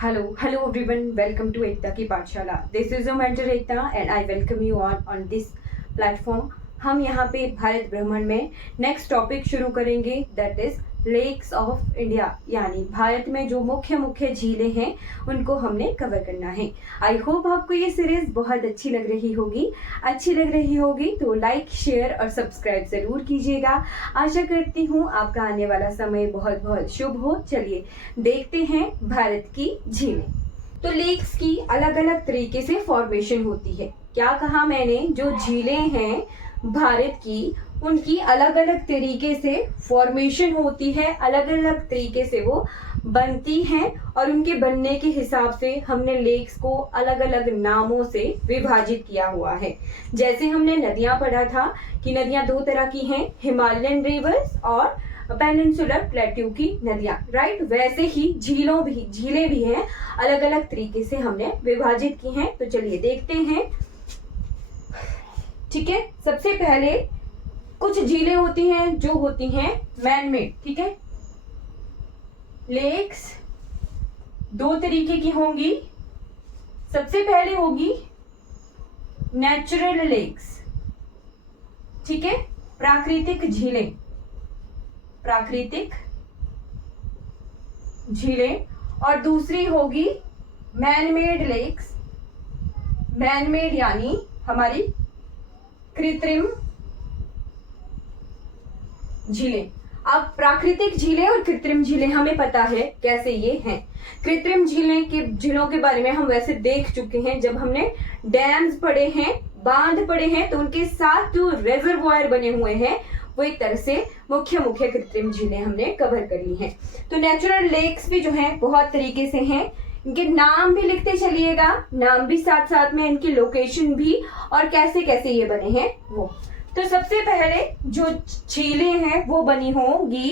Hello everyone. Welcome to Ekta की पाठशाला. This is your mentor Ekta and I welcome you all on this platform. हम यहाँ पे भारत भ्रमण में नेक्स्ट टॉपिक शुरू करेंगे that is lakes of India, यानी भारत में जो मुख्य मुख्य झीलें हैं उनको हमने कवर करना है. आई होप आपको ये सीरीज बहुत अच्छी लग रही होगी तो लाइक शेयर और सब्सक्राइब जरूर कीजिएगा. आशा करती हूँ आपका आने वाला समय बहुत बहुत शुभ हो. चलिए देखते हैं भारत की झीलें. तो लेक्स की अलग अलग तरीके से फॉर्मेशन होती है. क्या कहा मैंने, जो झीलें हैं भारत की उनकी अलग अलग तरीके से फॉर्मेशन होती है, अलग अलग तरीके से वो बनती हैं और उनके बनने के हिसाब से हमने लेक्स को अलग अलग नामों से विभाजित किया हुआ है. जैसे हमने नदियां पढ़ा था कि नदियां दो तरह की हैं, हिमालयन रिवर्स और पेनिनसुलर प्लेट्यू की नदियां, राइट. वैसे ही झीलें भी हैं, अलग अलग तरीके से हमने विभाजित की हैं. तो चलिए देखते हैं. ठीक है, सबसे पहले कुछ झीलें होती हैं जो होती हैं मैन मेड. ठीक है, लेक्स दो तरीके की होंगी. सबसे पहले होगी नेचुरल लेक्स. ठीक है, प्राकृतिक झीलें और दूसरी होगी man made lakes. Man made यानी हमारी कृत्रिम झीलें. अब प्राकृतिक झीलें और कृत्रिम झीलें हमें पता है कैसे ये हैं. कृत्रिम झीलों के बारे में हम वैसे देख चुके हैं जब हमने डैम्स पढ़े हैं, बांध पढ़े हैं, तो उनके साथ जो रेजर्वॉयर बने हुए हैं वो एक तरह से मुख्य कृत्रिम झीलें हमने कवर कर ली हैं. तो नेचुरल लेक्स भी जो हैं बहुत तरीके से हैं. इनके नाम भी लिखते चलिएगा, नाम भी साथ साथ में, इनकी लोकेशन भी और कैसे कैसे ये बने हैं वो. तो सबसे पहले जो झीलें हैं वो बनी होंगी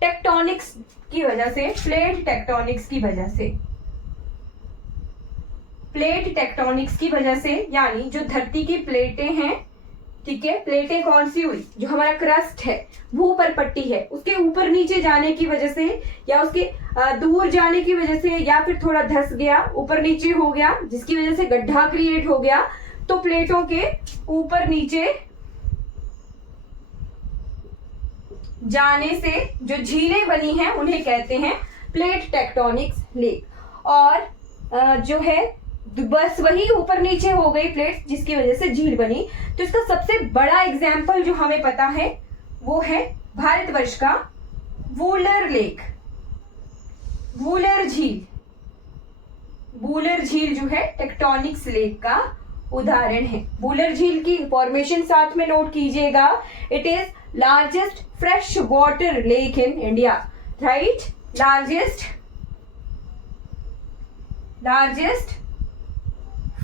टेक्टोनिक्स की वजह से, प्लेट टेक्टोनिक्स की वजह से, यानी जो धरती की प्लेटें हैं. ठीक है, प्लेटें कौन सी हुई, जो हमारा क्रस्ट है, भूपर पट्टी है, उसके ऊपर नीचे जाने की वजह से या उसके दूर जाने की वजह से या फिर थोड़ा धंस गया, ऊपर नीचे हो गया, जिसकी वजह से गड्ढा क्रिएट हो गया. तो प्लेटों के ऊपर नीचे जाने से जो झीलें बनी हैं उन्हें कहते हैं प्लेट टेक्टोनिक्स लेक. और जो है बस वही ऊपर नीचे हो गई प्लेट्स, जिसकी वजह से झील बनी. तो इसका सबसे बड़ा एग्जाम्पल जो हमें पता है वो है भारतवर्ष का वूलर लेक, वूलर झील जो है टेक्टोनिक्स लेक का उदाहरण है. वूलर झील की इंफॉर्मेशन साथ में नोट कीजिएगा. It is largest fresh water lake in India, right. Largest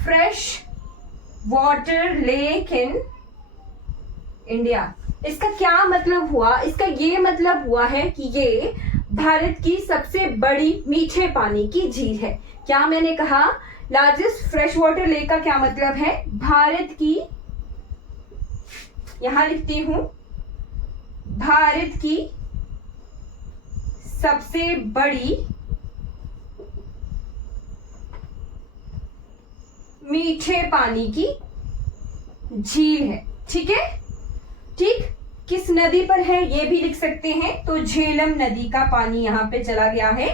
fresh water lake in India. इसका क्या मतलब हुआ, इसका ये मतलब हुआ है कि ये भारत की सबसे बड़ी मीठे पानी की झील है. क्या मैंने कहा, लार्जेस्ट फ्रेश वाटर लेक का क्या मतलब है, भारत की, यहां लिखती हूं, भारत की सबसे बड़ी मीठे पानी की झील है. ठीक है, ठीक. किस नदी पर है ये भी लिख सकते हैं. तो झेलम नदी का पानी यहाँ पे चला गया है,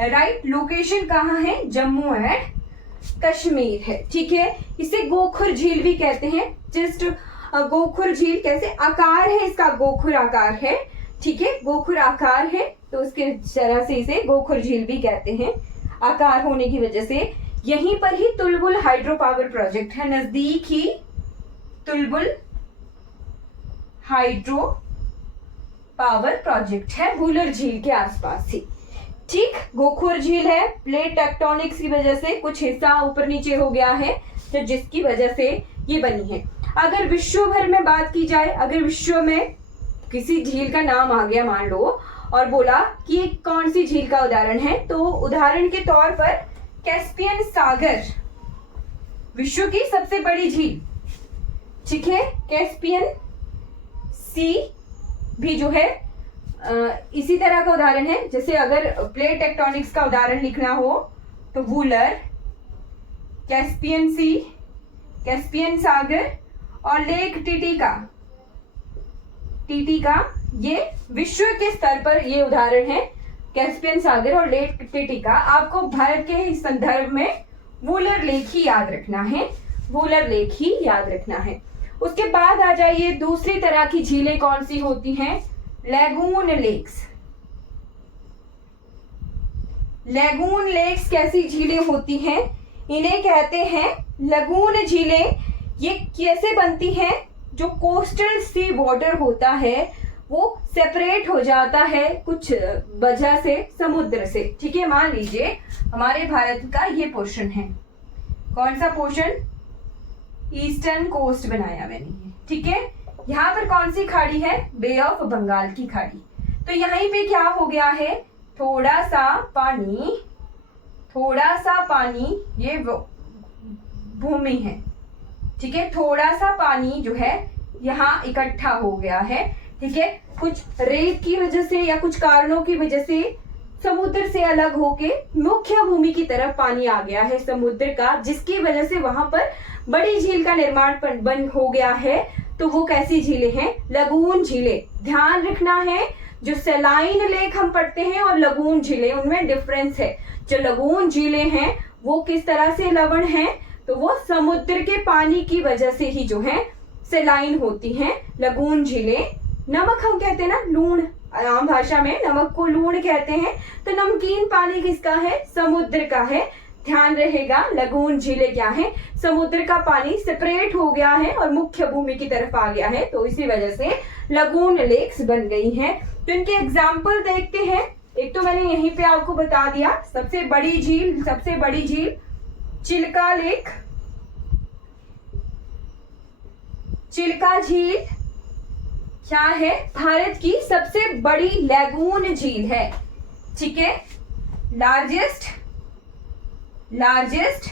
राइट. लोकेशन कहाँ है, जम्मू एंड कश्मीर है. ठीक है, इसे गोखुर झील भी कहते हैं. जस्ट गोखुर झील कैसे, आकार है इसका, गोखुर आकार है. ठीक है, गोखुर आकार है तो उसके तरह से इसे गोखुर झील भी कहते हैं, आकार होने की वजह से. यहीं पर ही तुलबुल हाइड्रो पावर प्रोजेक्ट है, नजदीक ही तुलबुल हाइड्रो पावर प्रोजेक्ट है वूलर झील के आसपास ही. ठीक, गोखुर झील है, प्लेट टेक्टोनिक्स की वजह से कुछ हिस्सा ऊपर नीचे हो गया है, तो जिसकी वजह से ये बनी है. अगर विश्व भर में बात की जाए, अगर विश्व में किसी झील का नाम आ गया मान लो और बोला कि ये कौन सी झील का उदाहरण है, तो उदाहरण के तौर पर कैस्पियन सागर विश्व की सबसे बड़ी झील. ठीक है, कैस्पियन सी भी जो है इसी तरह का उदाहरण है. जैसे अगर प्लेट टेक्टोनिक्स का उदाहरण लिखना हो तो वूलर, कैस्पियन सी, कैस्पियन सागर और लेक टिटिका। ये विश्व के स्तर पर ये उदाहरण है, कैस्पियन सागर और लेक टिटिका। आपको भारत के संदर्भ में वूलर लेक ही याद रखना है, वूलर लेक ही याद रखना है। उसके बाद आ जाइए, दूसरी तरह की झीलें कौन सी होती हैं? Lagoon lakes. लैगून लेक्स कैसी झीलें होती हैं? इन्हें कहते हैं लगून झीलें। ये कैसे बनती हैं? जो कोस्टल सी वाटर होता है वो सेपरेट हो जाता है कुछ वजह से समुद्र से, ठीक है। मान लीजिए हमारे भारत का ये पोर्शन है, कौन सा पोर्शन? ईस्टर्न कोस्ट बनाया मैंने, ठीक है। यहाँ पर कौन सी खाड़ी है? बे ऑफ बंगाल की खाड़ी। तो यहीं पे क्या हो गया है? थोड़ा सा पानी ये भूमि है, ठीक है। थोड़ा सा पानी जो है यहाँ इकट्ठा हो गया है, ठीक है। कुछ रेत की वजह से या कुछ कारणों की वजह से समुद्र से अलग होके मुख्य भूमि की तरफ पानी आ गया है समुद्र का, जिसकी वजह से वहां पर बड़ी झील का निर्माण बन हो गया है। तो वो कैसी झीलें हैं? लगून झीलें। ध्यान रखना है, जो सैलाइन लेक हम पढ़ते हैं और लगून झीलें, उनमें डिफरेंस है। जो लगून झीलें हैं वो किस तरह से लवण हैं? तो वो समुद्र के पानी की वजह से ही जो है सैलाइन होती हैं। लगून झीलें, नमक हम कहते हैं ना, लूण, आम भाषा में नमक को लूण कहते हैं। तो नमकीन पानी किसका है? समुद्र का है। ध्यान रहेगा, लगून झीलें क्या है? समुद्र का पानी सेपरेट हो गया है और मुख्य भूमि की तरफ आ गया है, तो इसी वजह से लगून लेक्स बन गई हैं। तो इनके एग्जाम्पल देखते हैं। एक तो मैंने यहीं पे आपको बता दिया, सबसे बड़ी झील चिल्का लेक। चिल्का झील क्या है? भारत की सबसे बड़ी लैगून झील है, ठीक है। Largest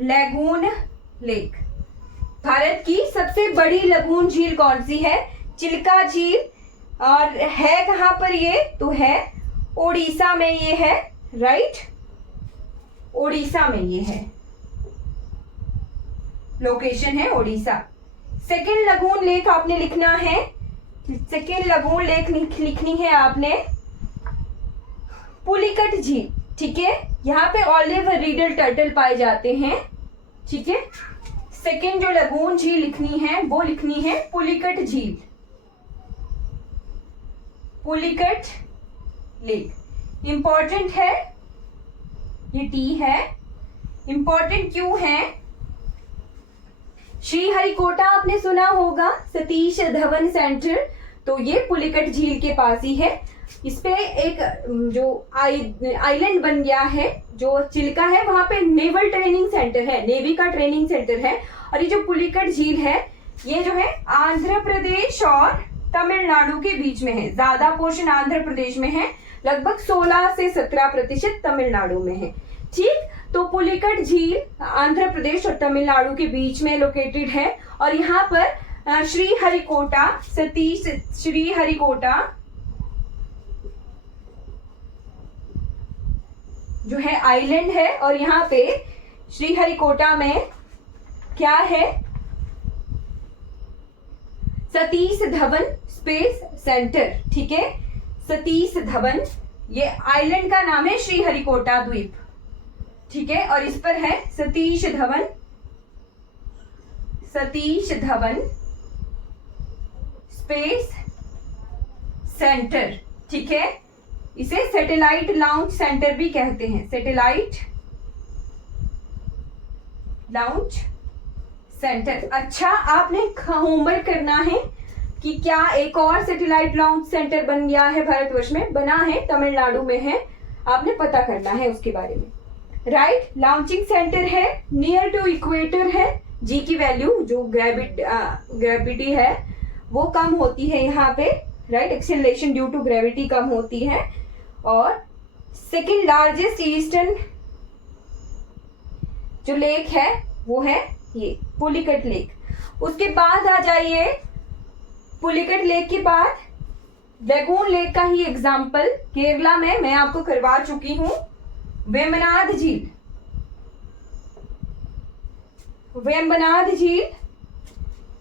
lagoon lake. भारत की सबसे बड़ी लगून झील कौन सी है? चिल्का झील। और है कहां पर ये? तो है ओडिशा में ये है, राइट। ओडिशा में ये है, लोकेशन है ओडिशा। सेकेंड लगून लेक आपने लिखना है, सेकेंड लगून लेक लिखनी है आपने पुलिकट झील, ठीक है। यहाँ पे ऑलिव रीडल टर्टल पाए जाते हैं, ठीक है। सेकेंड जो लगून झील लिखनी है वो लिखनी है पुलिकट झील, पुलिकट लेक। इंपॉर्टेंट है, ये टी है। इंपॉर्टेंट क्यों है? श्रीहरिकोटा आपने सुना होगा, सतीश धवन सेंटर, तो ये पुलिकट झील के पास ही है। इस पे एक जो आइलैंड बन गया है, जो चिल्का है, वहां पे नेवल ट्रेनिंग सेंटर है, नेवी का ट्रेनिंग सेंटर है। और ये जो पुलिकट झील है ये जो है आंध्र प्रदेश और तमिलनाडु के बीच में है। ज्यादा पोर्शन आंध्र प्रदेश में है, लगभग 16 से 17% तमिलनाडु में है, ठीक। तो पुलिकट झील आंध्र प्रदेश और तमिलनाडु के बीच में लोकेटेड है। और यहाँ पर श्रीहरिकोटा, सतीश श्रीहरिकोटा जो है आइलैंड है। और यहाँ पे श्रीहरिकोटा में क्या है? सतीश धवन स्पेस सेंटर, ठीक है। सतीश धवन, ये आइलैंड का नाम है श्रीहरिकोटा द्वीप, ठीक है। और इस पर है सतीश धवन स्पेस सेंटर, ठीक है। इसे सैटेलाइट लॉन्च सेंटर भी कहते हैं, सैटेलाइट लॉन्च सेंटर। अच्छा, आपने होमवर्क करना है कि क्या एक और सैटेलाइट लॉन्च सेंटर बन गया है भारतवर्ष में? बना है, तमिलनाडु में है, आपने पता करना है उसके बारे में, राइट। लॉन्चिंग सेंटर है, नियर टू इक्वेटर है, जी की वैल्यू जो ग्रेविटी है वो कम होती है यहाँ पे, right. Acceleration due to gravity कम होती है। और सेकेंड लार्जेस्ट ईस्टर्न जो लेक है वो है ये पुलिकट लेक। उसके बाद आ जाइए, पुलिकट लेक के बाद लगून लेक का ही एग्जाम्पल केरला में मैं आपको करवा चुकी हूँ। वेम्बनाड झील, वेम्बनाड झील,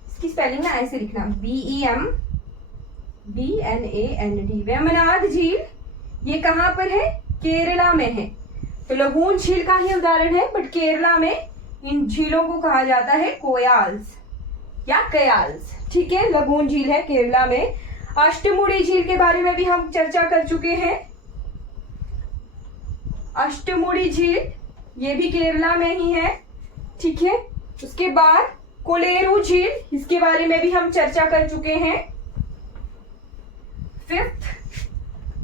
इसकी स्पेलिंग ना ऐसे लिखना, BEMBNAND, वेम्बनाड झील, ये कहाँ पर है? केरला में है। तो लगून झील का ही उदाहरण है, बट केरला में इन झीलों को कहा जाता है कोयाल्स या कयाल्स। ठीक है, लगून झील है केरला में। अष्टमुड़ी झील के बारे में भी हम चर्चा कर चुके हैं। अष्टमुड़ी झील ये भी केरला में ही है। ठीक है, उसके बाद कोलेरू झील, इसके बारे में भी हम चर्चा कर चुके हैं।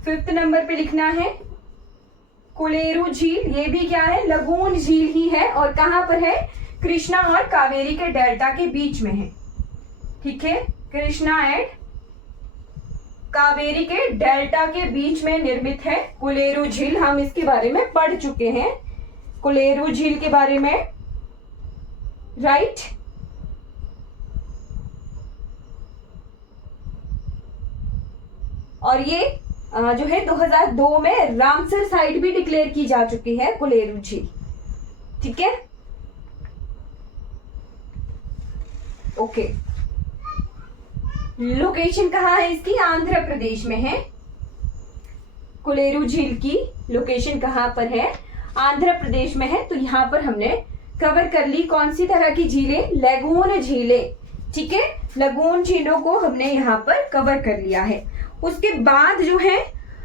फिफ्थ नंबर पे लिखना है कोलेरू झील, ये भी क्या है? लगून झील ही है, और कहां पर है? कृष्णा और कावेरी के डेल्टा के बीच में है। ठीक है, कृष्णा एंड कावेरी के डेल्टा के बीच में निर्मित है कोलेरू झील। हम इसके बारे में पढ़ चुके हैं, कोलेरू झील के बारे में, राइट। और ये जो है 2002 में रामसर साइट भी डिक्लेयर की जा चुकी है कोलेरू झील। ठीक है, ओके। लोकेशन कहाँ है इसकी? आंध्र प्रदेश में है। कोलेरू झील की लोकेशन कहाँ पर है? आंध्र प्रदेश में है। तो यहाँ पर हमने कवर कर ली कौन सी तरह की झीलें? लगून झीलें। ठीक है, लगून झीलों को हमने यहाँ पर कवर कर लिया है। उसके बाद जो है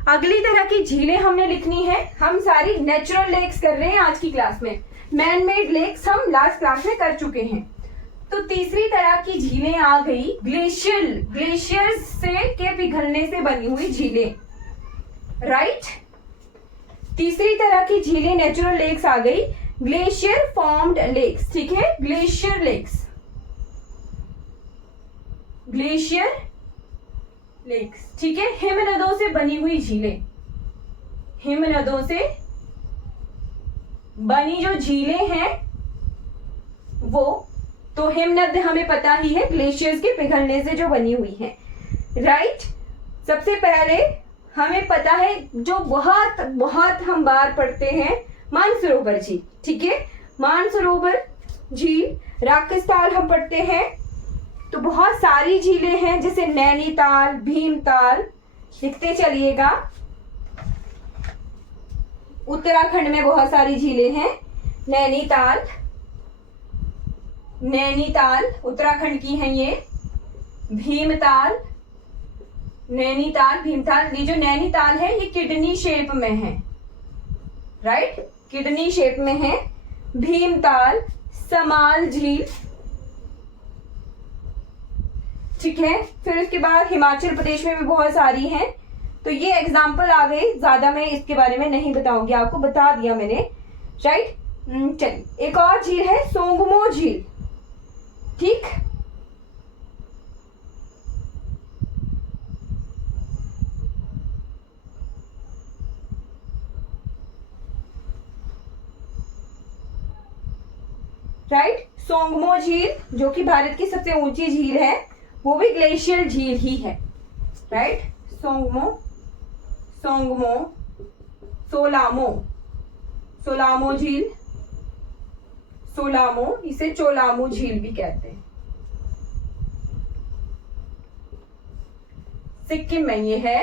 अगली तरह की झीलें हमने लिखनी है। हम सारी नेचुरल लेक्स कर रहे हैं आज की क्लास में, मैन मेड लेक्स हम लास्ट क्लास में कर चुके हैं। तो तीसरी तरह की झीलें आ गई ग्लेशियर्स के पिघलने से बनी हुई झीलें, राइट। तीसरी तरह की झीलें नेचुरल लेक्स आ गई, ग्लेशियर फॉर्म्ड लेक्स। ठीक है, ग्लेशियर लेक्स, ग्लेशियर लेक्स। ठीक है, हिमनदों से बनी हुई झीलें, हिमनदों से बनी जो झीलें हैं वो, तो हिमनद हमें पता ही है ग्लेशियर्स के पिघलने से जो बनी हुई है, राइट। सबसे पहले हमें पता है जो बहुत बहुत हम बार पढ़ते हैं, मानसरोवर झील। ठीक है, मानसरोवर झील, राकेशताल हम पढ़ते हैं। तो बहुत सारी झीलें हैं, जैसे नैनीताल, भीमताल, लिखते चलिएगा। उत्तराखंड में बहुत सारी झीलें हैं, नैनीताल, नैनीताल उत्तराखंड की हैं ये, भीमताल, नैनीताल, भीमताल। ये जो नैनीताल है ये किडनी शेप में है, राइट, किडनी शेप में है। भीमताल, समाल झील, ठीक है। फिर उसके बाद हिमाचल प्रदेश में भी बहुत सारी हैं। तो ये एग्जाम्पल आ गए, ज्यादा मैं इसके बारे में नहीं बताऊंगी, आपको बता दिया मैंने, राइट। चलिए, एक और झील है सोंगमो झील। ठीक, राइट, सोंगमो झील जो कि भारत की सबसे ऊंची झील है, वो भी ग्लेशियर झील ही है, राइट। सोंगमो, सोंगमो, सोलामो, सोलामो झील, सोलामो, इसे चोलामो झील भी कहते हैं। सिक्किम में ये है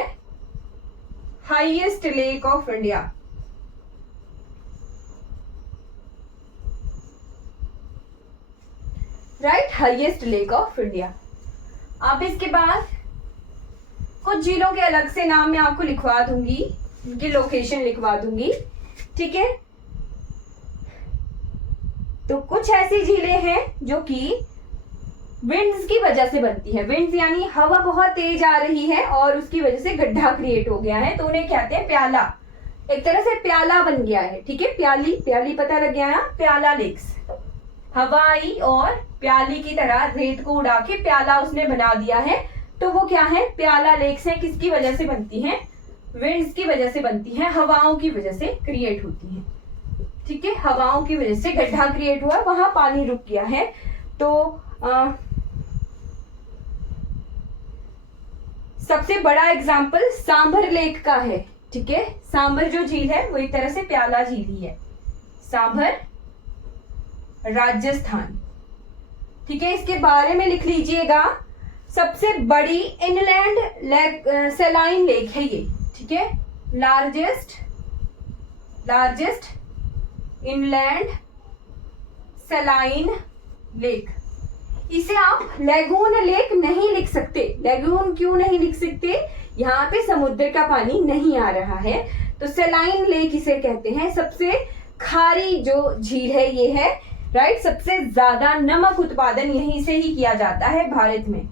highest lake of India, right, highest lake of India. अब इसके बाद कुछ झीलों के अलग से नाम मैं आपको लिखवा दूंगी, उनकी लोकेशन लिखवा दूंगी, ठीक है। तो कुछ ऐसी झीलें हैं जो कि विंड्स की वजह से बनती है। विंड्स यानी हवा बहुत तेज आ रही है और उसकी वजह से गड्ढा क्रिएट हो गया है, तो उन्हें कहते हैं प्याला। एक तरह से प्याला बन गया है, ठीक है। प्याली, प्याली पता लग गया ना, प्याला लेक्स। हवा आई और प्याली की तरह रेत को उड़ा के प्याला उसने बना दिया है, तो वो क्या है, प्याला लेक्स है। किसकी वजह से बनती है? विंड्स की वजह से बनती है, हवाओं की वजह से क्रिएट होती है, ठीक है। हवाओं की वजह से गड्ढा क्रिएट हुआ, वहां पानी रुक गया है। तो सबसे बड़ा एग्जाम्पल सांभर लेक का है, ठीक है, सांभर जो झील है वो एक तरह से प्याला झील ही है। सांभर राजस्थान, ठीक है। इसके बारे में लिख लीजिएगा, सबसे बड़ी इनलैंड सेलाइन लेक है ये, ठीक है। Largest inland सेलाइन lake. इसे आप लेगून लेक नहीं लिख सकते। लेगून क्यों नहीं लिख सकते? यहाँ पे समुद्र का पानी नहीं आ रहा है, तो सेलाइन लेक इसे कहते हैं। सबसे खारी जो झील है ये है, राइट। सबसे ज्यादा नमक उत्पादन यहीं से ही किया जाता है भारत में।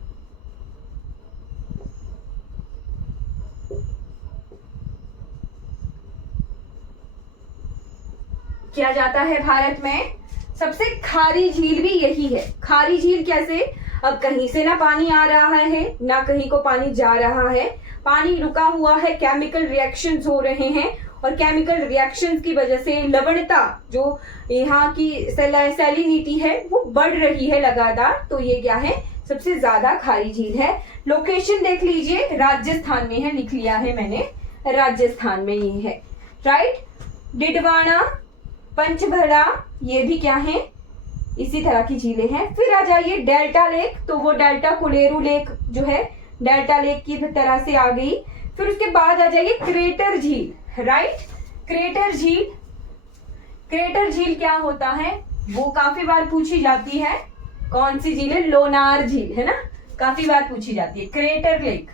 किया जाता है भारत में। सबसे खारी झील भी यही है। खारी झील कैसे? अब कहीं से ना पानी आ रहा है ना कहीं को पानी जा रहा है, पानी रुका हुआ है, केमिकल रिएक्शंस हो रहे हैं और केमिकल रिएक्शंस की वजह से लवणता, जो यहाँ की सैलिनिटी है, वो बढ़ रही है लगातार। तो ये क्या है? सबसे ज्यादा खारी झील है। लोकेशन देख लीजिए, राजस्थान में है, लिख लिया है मैंने, राजस्थान में ये है, राइट। डिडवाना, पंचभड़ा, ये भी क्या है? इसी तरह की झीलें हैं। फिर आ जाइए डेल्टा लेक, तो वो डेल्टा कोलेरू लेक जो है डेल्टा लेक की तरह से आ गई। फिर उसके बाद आ जाइए क्रेटर झील, राइट। क्रेटर झील क्या होता है? वो काफी बार पूछी जाती है। कौन सी झील है? लोनार झील, है ना, काफी बार पूछी जाती है। क्रेटर लेक,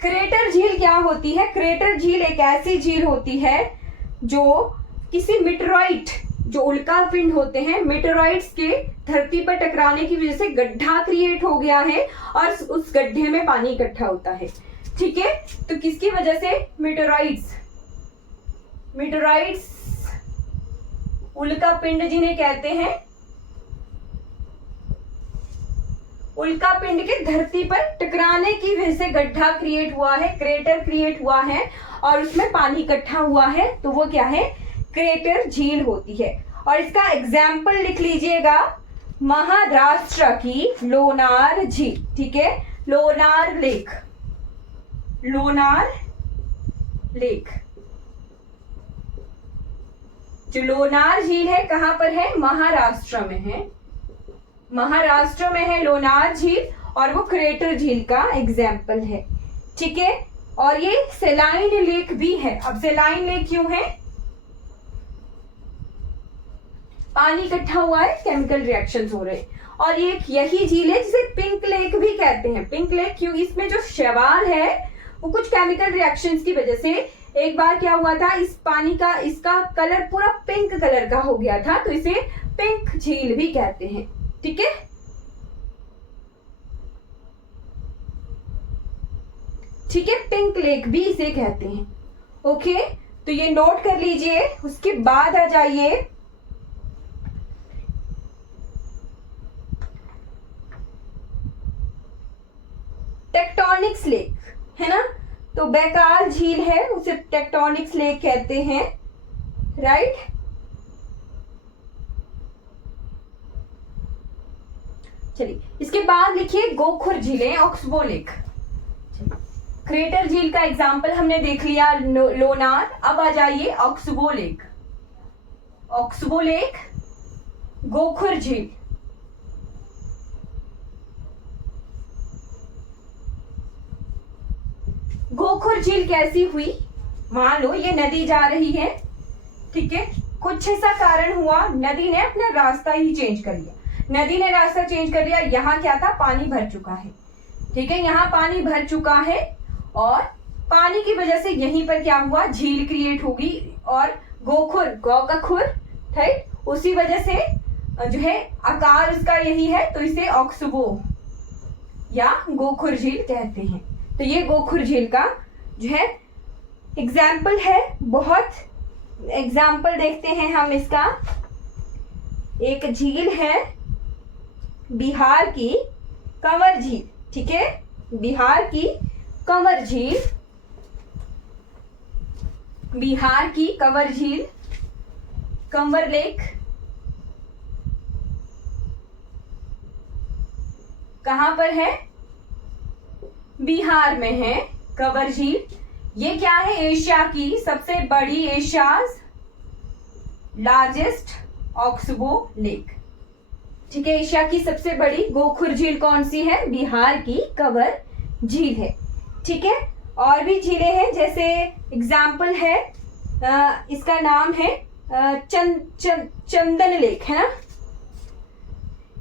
क्रेटर झील क्या होती है? क्रेटर झील एक ऐसी झील होती है जो किसी मेटेराइट, जो उल्का पिंड होते हैं, मेटेराइट्स के धरती पर टकराने की वजह से गड्ढा क्रिएट हो गया है और उस गड्ढे में पानी इकट्ठा होता है, ठीक है। तो किसकी वजह से? मेटेराइट्स उल्का पिंड जिन्हें कहते हैं, उल्का पिंड के धरती पर टकराने की वजह से गड्ढा क्रिएट हुआ है, क्रेटर क्रिएट हुआ है और उसमें पानी इकट्ठा हुआ है, तो वो क्या है? क्रेटर झील होती है। और इसका एग्जाम्पल लिख लीजिएगा, महाराष्ट्र की लोनार झील, ठीक है। लोनार लेक, जो लोनार झील है कहां पर है? महाराष्ट्र में है, महाराष्ट्र में है लोनार झील, और वो क्रेटर झील का एग्जाम्पल है, ठीक है। और ये सेलाइन लेक भी है। अब सेलाइन लेक क्यों है? पानी इकट्ठा हुआ है, केमिकल रिएक्शंस हो रहे हैं। और ये यही झील है जिसे पिंक लेक भी कहते हैं। पिंक लेक क्यों? इसमें जो शैवाल है वो कुछ केमिकल रिएक्शंस की वजह से एक बार क्या हुआ था, इस पानी का, इसका कलर पूरा पिंक कलर का हो गया था, तो इसे पिंक झील भी कहते हैं, ठीक है। ठीक है, पिंक लेक भी इसे कहते हैं। ओके, तो ये नोट कर लीजिए। उसके बाद आ जाइए टेक्टोनिक्स लेक, है ना। तो बैकाल झील है, उसे टेक्टोनिक्स लेक कहते हैं, राइट। चलिए, इसके बाद लिखिए गोखुर झीलें, ऑक्सबो लेक। क्रेटर झील का एग्जाम्पल हमने देख लिया, लोनार। अब आ जाइए ऑक्सबो लेक, गोखुर झील। गोखुर झील कैसी हुई? मान लो ये नदी जा रही है, ठीक है। कुछ ऐसा कारण हुआ, नदी ने अपना रास्ता ही चेंज कर लिया। नदी ने रास्ता चेंज कर लिया, यहाँ क्या था? पानी भर चुका है, ठीक है। यहाँ पानी भर चुका है और पानी की वजह से यहीं पर क्या हुआ? झील क्रिएट होगी। और गोखुर, गौ का खुर, राइट, उसी वजह से जो है आकार इसका यही है, तो इसे ऑक्सबो या गोखुर झील कहते हैं। तो ये गोखुर झील का जो है एग्जाम्पल है। बहुत एग्जाम्पल देखते हैं हम इसका। एक झील है बिहार की कंवर झील, ठीक है। बिहार की कंवर झील, बिहार की कंवर झील, कंवर लेक कहां पर है? बिहार में है, कवर झील, ये क्या है, एशिया की सबसे बड़ी, एशियाज लार्जेस्ट ऑक्सबो लेक। ठीक है, एशिया की सबसे बड़ी गोखुर झील कौन सी है, बिहार की कवर झील है। ठीक है, और भी झीलें हैं, जैसे एग्जाम्पल है इसका नाम है चंदन लेक, है ना,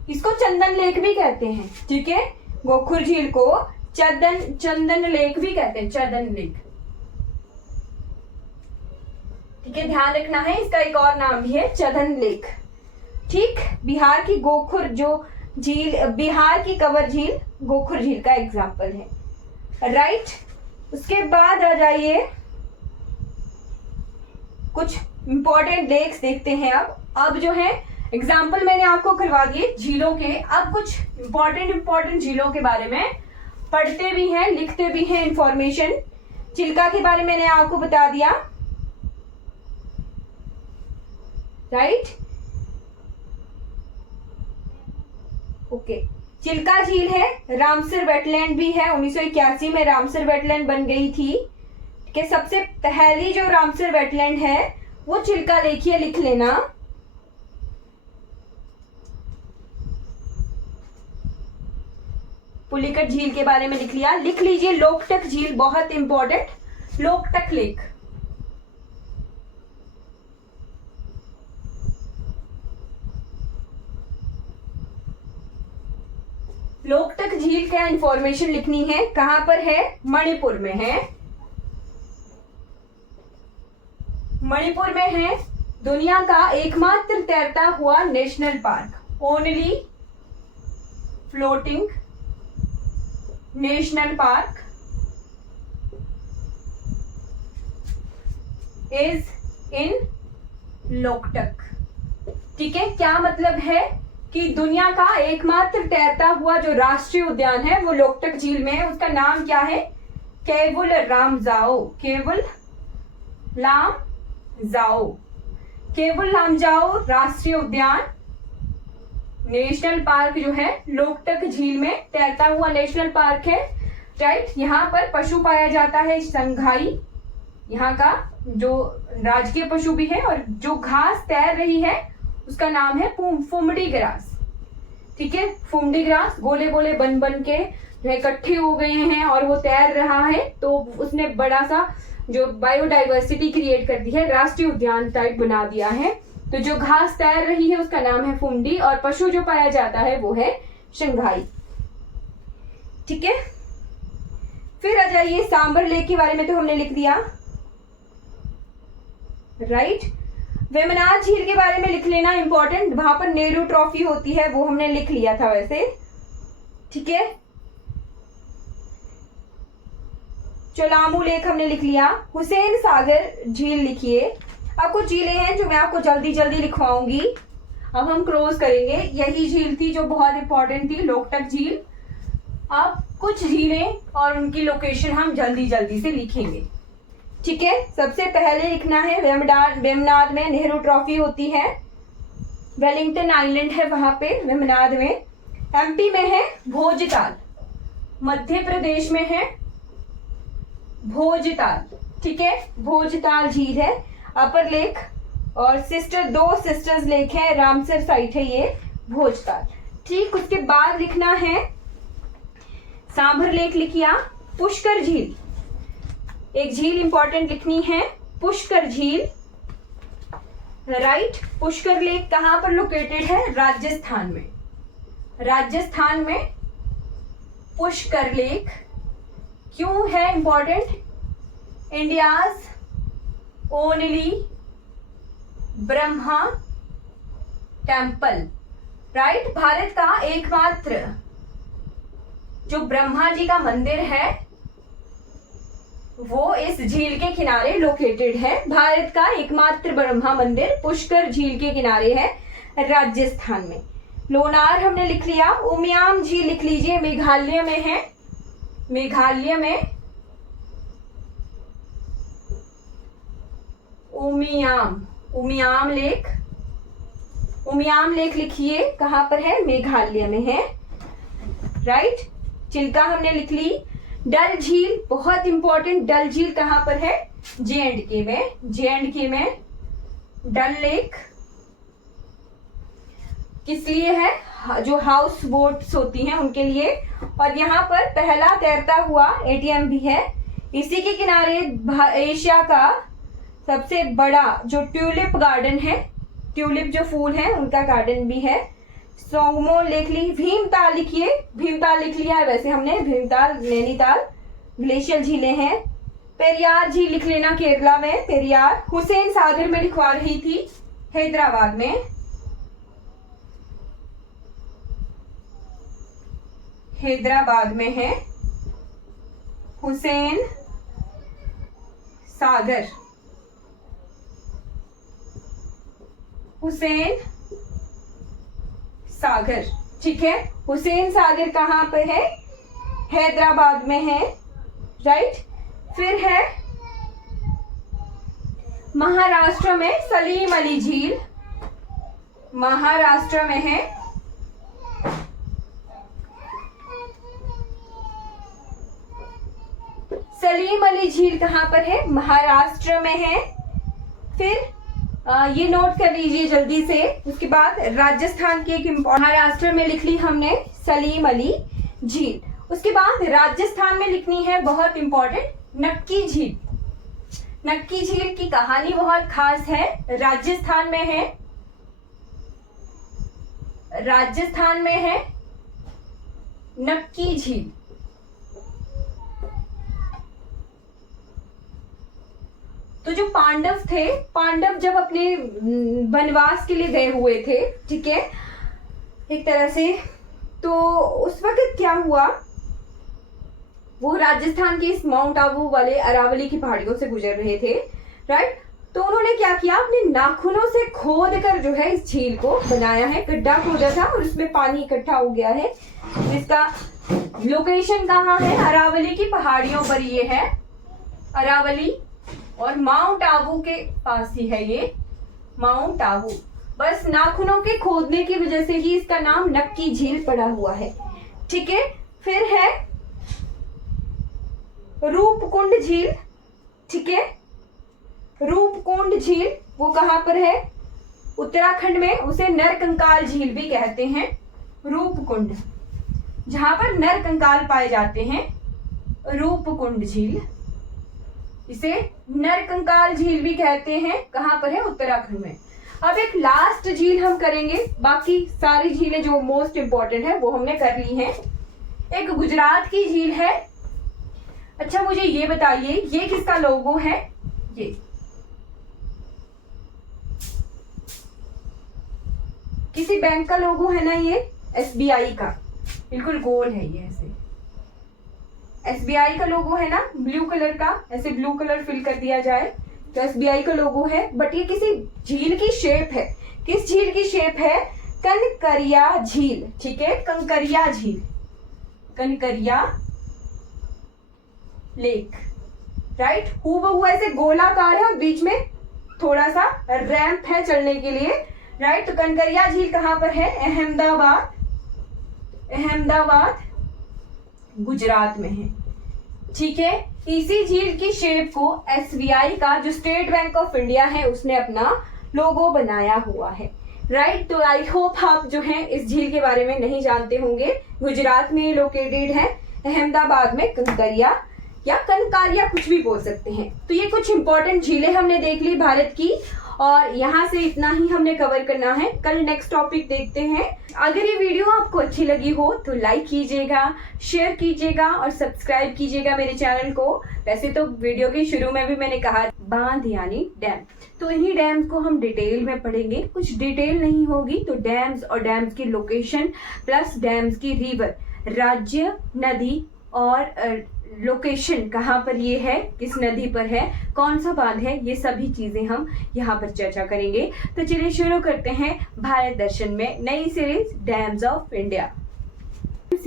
इसको चंदन लेक भी कहते हैं। ठीक है, गोखुर झील को चंदन लेक भी कहते हैं, चंदन लेक। ठीक है, ध्यान रखना है, इसका एक और नाम भी है चंदन लेक। ठीक, बिहार की गोखुर जो झील, बिहार की कवर झील गोखुर झील का एग्जाम्पल है। राइट, उसके बाद आ जाइए, कुछ इंपॉर्टेंट लेक्स देखते हैं। अब जो है एग्जाम्पल मैंने आपको करवा दिए झीलों के, अब कुछ इंपॉर्टेंट झीलों के बारे में पढ़ते भी हैं, लिखते भी हैं इंफॉर्मेशन। चिल्का के बारे में मैंने आपको बता दिया। राइट, ओके, चिल्का झील है, रामसर वेटलैंड भी है, 1981 में रामसर वेटलैंड बन गई थी। कि सबसे पहली जो रामसर वेटलैंड है वो चिल्का लेक है, लिख लेना। पुलिकट झील के बारे में लिख लिया, लिख लीजिए लोकटक झील, बहुत इंपॉर्टेंट, लोकटक लेक। लोकटक झील का इंफॉर्मेशन लिखनी है, कहां पर है, मणिपुर में है, मणिपुर में है। दुनिया का एकमात्र तैरता हुआ national park, only floating national park is in Loktak. ठीक है, क्या मतलब है कि दुनिया का एकमात्र तैरता हुआ जो राष्ट्रीय उद्यान है वो लोकटक झील में है। उसका नाम क्या है, केवल लामजाओ, केवल लामजाओ, केवल लामजाओ राष्ट्रीय उद्यान, नेशनल पार्क जो है लोकटक झील में तैरता हुआ नेशनल पार्क है। राइट, यहाँ पर पशु पाया जाता है संघाई, यहाँ का जो राजकीय पशु भी है, और जो घास तैर रही है उसका नाम है फुमडी ग्रास। ठीक है, फुमडी ग्रास गोले गोले बन बन के इकट्ठे हो गए हैं और वो तैर रहा है, तो उसने बड़ा सा जो बायोडाइवर्सिटी क्रिएट कर दी है, राष्ट्रीय उद्यान टाइप बना दिया है। तो जो घास तैर रही है उसका नाम है फुमडी, और पशु जो पाया जाता है वो है शंघाई। ठीक है, फिर आ जाइए सांबर लेक के बारे में, तो हमने लिख दिया। राइट, वेमनाथ झील के बारे में लिख लेना, इंपॉर्टेंट, वहां पर नेहरू ट्रॉफी होती है, वो हमने लिख लिया था वैसे। ठीक है, चोलामू लेक हमने लिख लिया। हुसैन सागर झील लिखिए। अब कुछ झीलें हैं जो मैं आपको जल्दी जल्दी लिखवाऊंगी। अब हम क्रॉस करेंगे, यही झील थी जो बहुत इंपॉर्टेंट थी, लोकटक झील। अब कुछ झीलें और उनकी लोकेशन हम जल्दी जल्दी से लिखेंगे। ठीक है, सबसे पहले लिखना है वेमनाथ में नेहरू ट्रॉफी होती है, वेलिंगटन आइलैंड है वहां पे वेमनाथ में। एमपी में है भोजताल, मध्य प्रदेश में है भोजताल। ठीक है, भोजताल झील है, अपर लेक, और दो सिस्टर्स लेक है, रामसर साइट है ये भोजताल। ठीक, उसके बाद लिखना है सांभर लेक लिखिया। पुष्कर झील, एक झील इंपॉर्टेंट लिखनी है, पुष्कर झील। राइट, पुष्कर लेक कहां पर लोकेटेड है, राजस्थान में, राजस्थान में पुष्कर लेक। क्यों है important, India's only Brahma temple. Right, Bharat का एकमात्र जो ब्रह्मा जी का मंदिर है वो इस झील के किनारे लोकेटेड है। भारत का एकमात्र ब्रह्मा मंदिर पुष्कर झील के किनारे है, राजस्थान में। लोनार हमने लिख लिया। उमियाम झील लिख लीजिए, मेघालय में है, मेघालय में उमियाम लेक, उमियाम लेक लिखिए, कहां पर है, मेघालय में है। राइट, चिल्का हमने लिख ली। डल झील बहुत इंपॉर्टेंट, डल झील कहाँ पर है? J&K में, J&K में डल लेक किस लिए है? जो हाउस बोट्स होती हैं उनके लिए। और यहाँ पर पहला तैरता हुआ ATM भी है। इसी के किनारे एशिया का सबसे बड़ा जो ट्यूलिप गार्डन है, ट्यूलिप जो फूल है उनका गार्डन भी है। सोंगमो लेक भीमताल लिखिए, भीमताल लिख लिया है वैसे हमने, भीमताल नैनीताल ग्लेशियल झीलें हैं। पेरियार झील लिख लेना केरला में, पेरियार। हुसैन सागर में लिखवा रही थी, हैदराबाद में, हैदराबाद में है हुसैन सागर, हुसैन सागर, ठीक है। हुसैन सागर कहाँ पे है? हैदराबाद में है, राइट। फिर है महाराष्ट्र में सलीम अली झील, महाराष्ट्र में है। सलीम अली झील कहाँ पर है? महाराष्ट्र में है। फिर ये नोट कर लीजिए जल्दी से। उसके बाद राजस्थान की एक महाराष्ट्र में लिख ली हमने सलीम अली झील। उसके बाद राजस्थान में लिखनी है बहुत इंपॉर्टेंट नक्की झील। नक्की झील की कहानी बहुत खास है, राजस्थान में है, राजस्थान में है नक्की झील। तो जो पांडव थे, पांडव जब अपने वनवास के लिए गए हुए थे, ठीक है, एक तरह से, तो उस वक्त क्या हुआ, वो राजस्थान के इस माउंट आबू वाले अरावली की पहाड़ियों से गुजर रहे थे, राइट। तो उन्होंने क्या किया, अपने नाखूनों से खोद कर जो है इस झील को बनाया है, गड्ढा खोदा था और उसमें पानी इकट्ठा हो गया है। इसका लोकेशन कहाँ है? अरावली की पहाड़ियों पर ये है, अरावली और माउंट आबू के पास ही है ये माउंट आबू। बस नाखूनों के खोदने की वजह से ही इसका नाम नक्की झील पड़ा हुआ है, ठीक है। फिर है रूपकुंड झील, ठीक है, रूपकुंड झील वो कहां पर है? उत्तराखंड में। उसे नरकंकाल झील भी कहते हैं, रूपकुंड, जहां पर नरकंकाल पाए जाते हैं, रूपकुंड झील, इसे नरकंकाल झील भी कहते हैं। कहां पर है? उत्तराखंड में। अब एक लास्ट झील हम करेंगे, बाकी सारी झीलें जो मोस्ट इंपॉर्टेंट है वो हमने कर ली हैं। एक गुजरात की झील है। अच्छा मुझे ये बताइए, ये किसका लोगो है? ये किसी बैंक का लोगो है ना, ये SBI का, बिल्कुल गोल है ये, ऐसे SBI का लोगो है ना, ब्लू कलर का, ऐसे ब्लू कलर फिल कर दिया जाए तो SBI का लोगो है। बट ये किसी झील की शेप है। किस झील की शेप है? कनकरिया झील, ठीक है, कंकरिया झील, कनकरिया लेक, राइट। हूबहू ऐसे गोलाकार है और बीच में थोड़ा सा रैंप है चलने के लिए, राइट। तो कनकरिया झील कहां पर है? अहमदाबाद, अहमदाबाद गुजरात में है, ठीक है। इसी झील की शेप को SBI का जो स्टेट बैंक ऑफ इंडिया है उसने अपना लोगो बनाया हुआ है, राइट। तो आई होप आप जो है इस झील के बारे में नहीं जानते होंगे। गुजरात में लोकेटेड है, अहमदाबाद में कंकरिया या कनकारिया कुछ भी बोल सकते हैं। तो ये कुछ इंपॉर्टेंट झीलें हमने देख ली भारत की, और यहाँ से इतना ही हमने कवर करना है। कल नेक्स्ट टॉपिक देखते हैं। अगर ये वीडियो आपको अच्छी लगी हो तो लाइक कीजिएगा, शेयर कीजिएगा और सब्सक्राइब कीजिएगा मेरे चैनल को। वैसे तो वीडियो के शुरू में भी मैंने कहा बांध यानी डैम, तो इन्हीं डैम्स को हम डिटेल में पढ़ेंगे। कुछ डिटेल नहीं होगी तो डैम्स और डैम्स की लोकेशन प्लस डैम्स की रिवर, राज्य, नदी और लोकेशन कहाँ पर ये है, किस नदी पर है, कौन सा बांध है, ये सभी चीजें हम यहाँ पर चर्चा करेंगे। तो चलिए शुरू करते हैं भारत दर्शन में नई सीरीज डैम्स ऑफ इंडिया।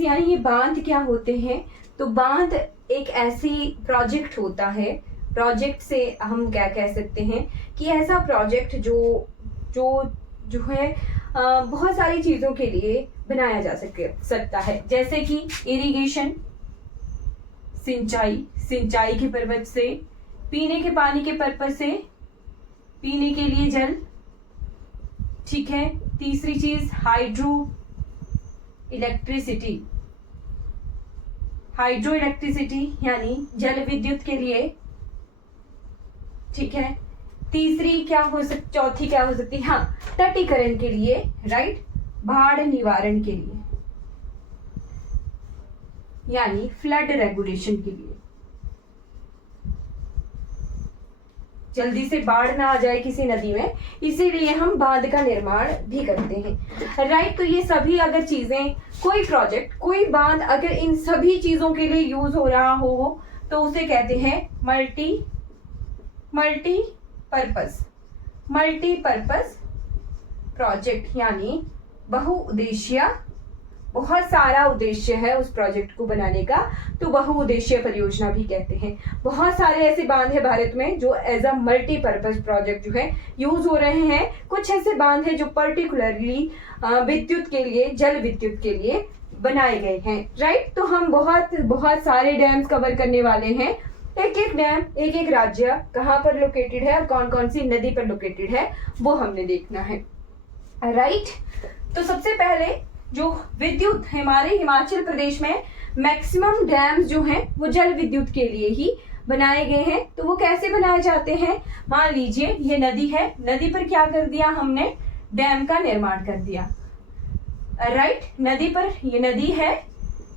यानी ये बांध क्या होते हैं? तो बांध एक ऐसी प्रोजेक्ट होता है, प्रोजेक्ट से हम क्या कह सकते हैं कि ऐसा प्रोजेक्ट जो है बहुत सारी चीजों के लिए बनाया जा सकता है, जैसे कि इरिगेशन, सिंचाई, सिंचाई के पर्पज से, पीने के पानी के पर्पज से, पीने के लिए जल, ठीक है। तीसरी चीज हाइड्रो इलेक्ट्रिसिटी, हाइड्रो इलेक्ट्रिसिटी यानी जल विद्युत के लिए, ठीक है। तीसरी क्या हो सकती, चौथी क्या हो सकती है, हाँ, तटीकरण के लिए, राइट, बाढ़ निवारण के लिए यानी फ्लड रेगुलेशन के लिए, जल्दी से बाढ़ ना आ जाए किसी नदी में, इसीलिए हम बांध का निर्माण भी करते हैं, राइट। तो ये सभी अगर चीजें, कोई प्रोजेक्ट, कोई बांध अगर इन सभी चीजों के लिए यूज हो रहा हो तो उसे कहते हैं मल्टीपर्पस प्रोजेक्ट यानी बहुउद्देशीय, बहुत सारा उद्देश्य है उस प्रोजेक्ट को बनाने का, तो बहुउद्देशीय परियोजना भी कहते हैं। बहुत सारे ऐसे बांध है भारत में जो एज अ मल्टीपर्पज प्रोजेक्ट जो है यूज हो रहे हैं। कुछ ऐसे बांध है जो पर्टिकुलरली विद्युत के लिए, जल विद्युत के लिए बनाए गए हैं, राइट। तो हम बहुत सारे डैम्स कवर करने वाले हैं। एक एक डैम, एक एक राज्य कहाँ पर लोकेटेड है और कौन कौन सी नदी पर लोकेटेड है वो हमने देखना है, राइट। तो सबसे पहले जो विद्युत हमारे हिमाचल प्रदेश में मैक्सिमम डैम्स जो हैं वो जल विद्युत के लिए ही बनाए गए हैं। तो वो कैसे बनाए जाते हैं, मान लीजिए ये नदी है, नदी पर क्या कर दिया हमने, डैम का निर्माण कर दिया, राइट। नदी पर, ये नदी है,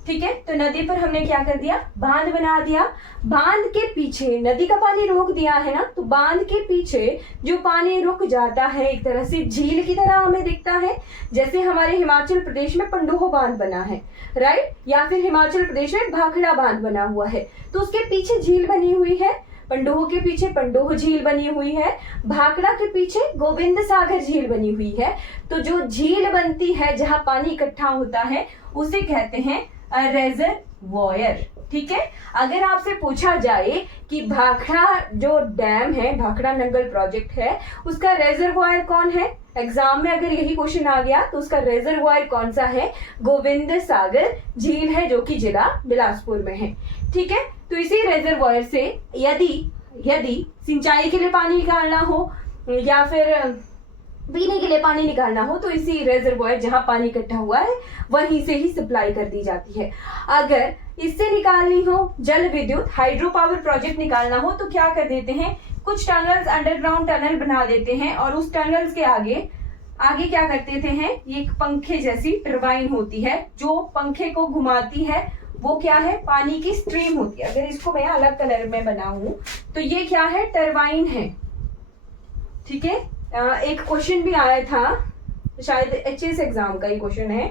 ठीक है, तो नदी पर हमने क्या कर दिया, बांध बना दिया। बांध के पीछे नदी का पानी रोक दिया है ना, तो बांध के पीछे जो पानी रुक जाता है एक तरह से झील की तरह हमें दिखता है। जैसे हमारे हिमाचल प्रदेश में पंडोह बांध बना है, राइट, या फिर हिमाचल प्रदेश में भाखड़ा बांध बना हुआ है, तो उसके पीछे झील बनी हुई है। पंडोह के पीछे पंडोह झील बनी हुई है, भाखड़ा के पीछे गोविंद सागर झील बनी हुई है। तो जो झील बनती है जहां पानी इकट्ठा होता है उसे कहते हैं रेजरवॉयर, ठीक है। अगर आपसे पूछा जाए कि भाखड़ा जो डैम है, भाखड़ा नंगल प्रोजेक्ट है, उसका रेजरवॉयर कौन है, एग्जाम में अगर यही क्वेश्चन आ गया तो उसका रेजरवॉयर कौन सा है, गोविंद सागर झील है जो कि जिला बिलासपुर में है, ठीक है। तो इसी रेजरवॉयर से यदि सिंचाई के लिए पानी निकालना हो या फिर पीने के लिए पानी निकालना हो तो इसी रेजरवॉयर जहां पानी इकट्ठा हुआ है वहीं से ही सप्लाई कर दी जाती है। अगर इससे निकालनी हो जल विद्युत, हाइड्रो पावर प्रोजेक्ट निकालना हो तो क्या कर देते हैं, कुछ टनल्स, अंडरग्राउंड टनल बना देते हैं और उस टनल्स के आगे क्या करते थे हैं, ये एक पंखे जैसी टरबाइन होती है जो पंखे को घुमाती है, वो क्या है, पानी की स्ट्रीम होती है। अगर इसको मैं अलग कलर में बनाऊं तो ये क्या है, टरबाइन है, ठीक है। एक क्वेश्चन भी आया था, शायद एचएस एग्जाम का ही क्वेश्चन है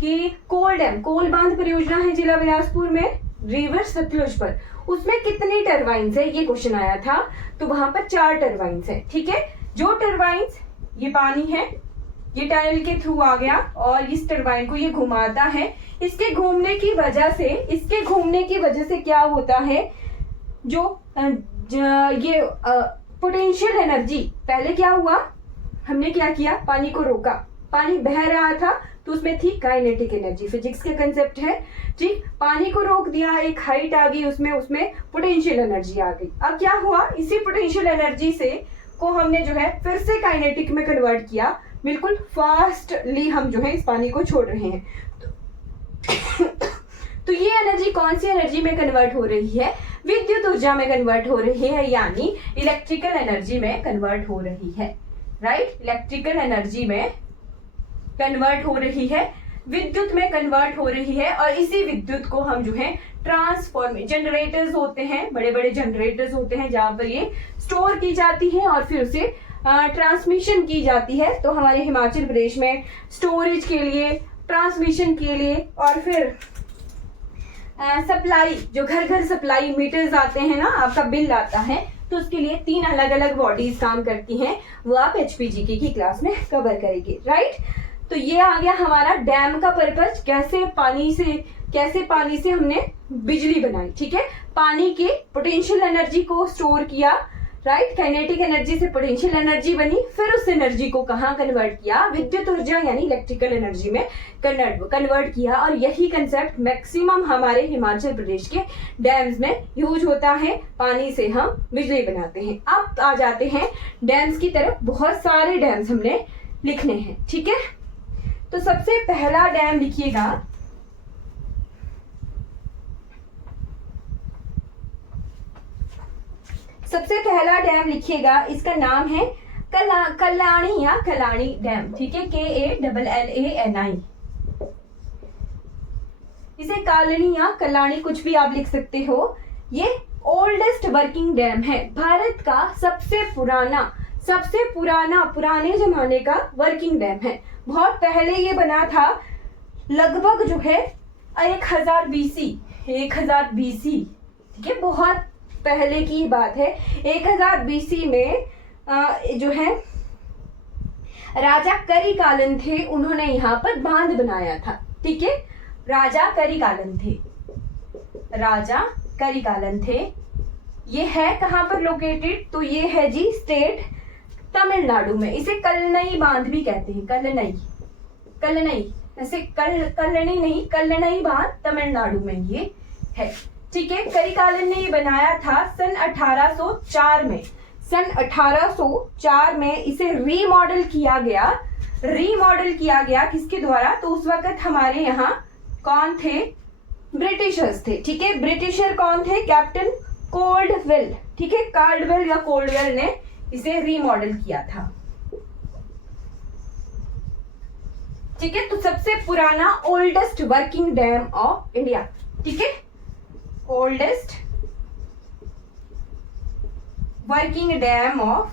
कि कोल डैम, कोल बांध परियोजना है जिला बिलासपुर में रिवर सतलुज पर, उसमें कितनी टरबाइंस है, ये क्वेश्चन आया था। तो वहां पर 4 टरबाइंस है, ठीक है। जो टरबाइंस, ये पानी है, ये टनल के थ्रू आ गया और इस टरबाइन को ये घुमाता है। इसके घूमने की वजह से क्या होता है, जो ये पोटेंशियल एनर्जी, पहले क्या हुआ, हमने क्या किया, पानी को रोका, पानी बह रहा था तो उसमें थी काइनेटिक एनर्जी, फिजिक्स के कंसेप्ट है, ठीक। पानी को रोक दिया, एक हाइट आ गई, उसमें पोटेंशियल एनर्जी आ गई। अब क्या हुआ, इसी पोटेंशियल एनर्जी से को हमने जो है फिर से काइनेटिक में कन्वर्ट किया, बिल्कुल फास्टली हम जो है इस पानी को छोड़ रहे हैं। तो ये एनर्जी कौन सी एनर्जी में कन्वर्ट हो रही है, विद्युत ऊर्जा में कन्वर्ट हो रही है, यानी इलेक्ट्रिकल एनर्जी में कन्वर्ट हो रही है, राइट। इलेक्ट्रिकल एनर्जी में कन्वर्ट हो रही है, विद्युत में कन्वर्ट हो रही है। और इसी विद्युत को हम जो है जनरेटर्स होते हैं, बड़े बड़े जनरेटर्स होते हैं जहां पर ये स्टोर की जाती है और फिर उसे ट्रांसमिशन की जाती है। तो हमारे हिमाचल प्रदेश में स्टोरेज के लिए, ट्रांसमिशन के लिए और फिर सप्लाई, जो घर घर सप्लाई मीटर्स आते हैं ना, आपका बिल आता है, तो उसके लिए 3 अलग अलग बॉडीज काम करती हैं, वो आप एचपीजीके की क्लास में कवर करेंगे, राइट। तो ये आ गया हमारा डैम का पर्पज, कैसे पानी से हमने बिजली बनाई, ठीक है। पानी के पोटेंशियल एनर्जी को स्टोर किया, राइट। काइनेटिक एनर्जी से पोटेंशियल एनर्जी बनी, फिर उस एनर्जी को कहाँ कन्वर्ट किया, विद्युत ऊर्जा यानी इलेक्ट्रिकल एनर्जी में कन्वर्ट किया। और यही कंसेप्ट मैक्सिमम हमारे हिमाचल प्रदेश के डैम्स में यूज होता है। पानी से हम बिजली बनाते हैं। अब आ जाते हैं डैम्स की तरफ। बहुत सारे डैम्स हमने लिखने हैं, ठीक है। तो सबसे पहला डैम लिखिएगा, सबसे पहला डैम लिखिएगा, इसका नाम है कल्याणी या कल्याणी डैम, ठीक है। KALLANI। इसे कालनी या कल्याणी कुछ भी आप लिख सकते हो। ये ओल्डेस्ट वर्किंग डैम है, भारत का सबसे पुराना पुराने जमाने का वर्किंग डैम है। बहुत पहले ये बना था, लगभग जो है 1000 BC, ठीक है। बहुत पहले की बात है। 1000 BC में जो है राजा करिकालन थे, उन्होंने यहाँ पर बांध बनाया था, ठीक है। राजा करिकालन थे। ये है कहाँ पर लोकेटेड, तो ये है जी स्टेट तमिलनाडु में। इसे कल्लनई बांध भी कहते हैं, कल्लनई ऐसे कल्लनी नहीं, कल्लनई बांध तमिलनाडु में ये है, ठीक है। करिकालन ने ये बनाया था सन 1804 में। सन 1804 में इसे रीमॉडल किया गया किसके द्वारा, तो उस वक्त हमारे यहाँ कौन थे, ब्रिटिशर्स थे, ठीक है। ब्रिटिशर कौन थे, कैप्टन कोल्डवेल, ठीक है। कार्डवेल या कोल्डवेल ने इसे रीमॉडल किया था, ठीक है। तो सबसे पुराना oldest working dam of India, ठीक है। Oldest working dam of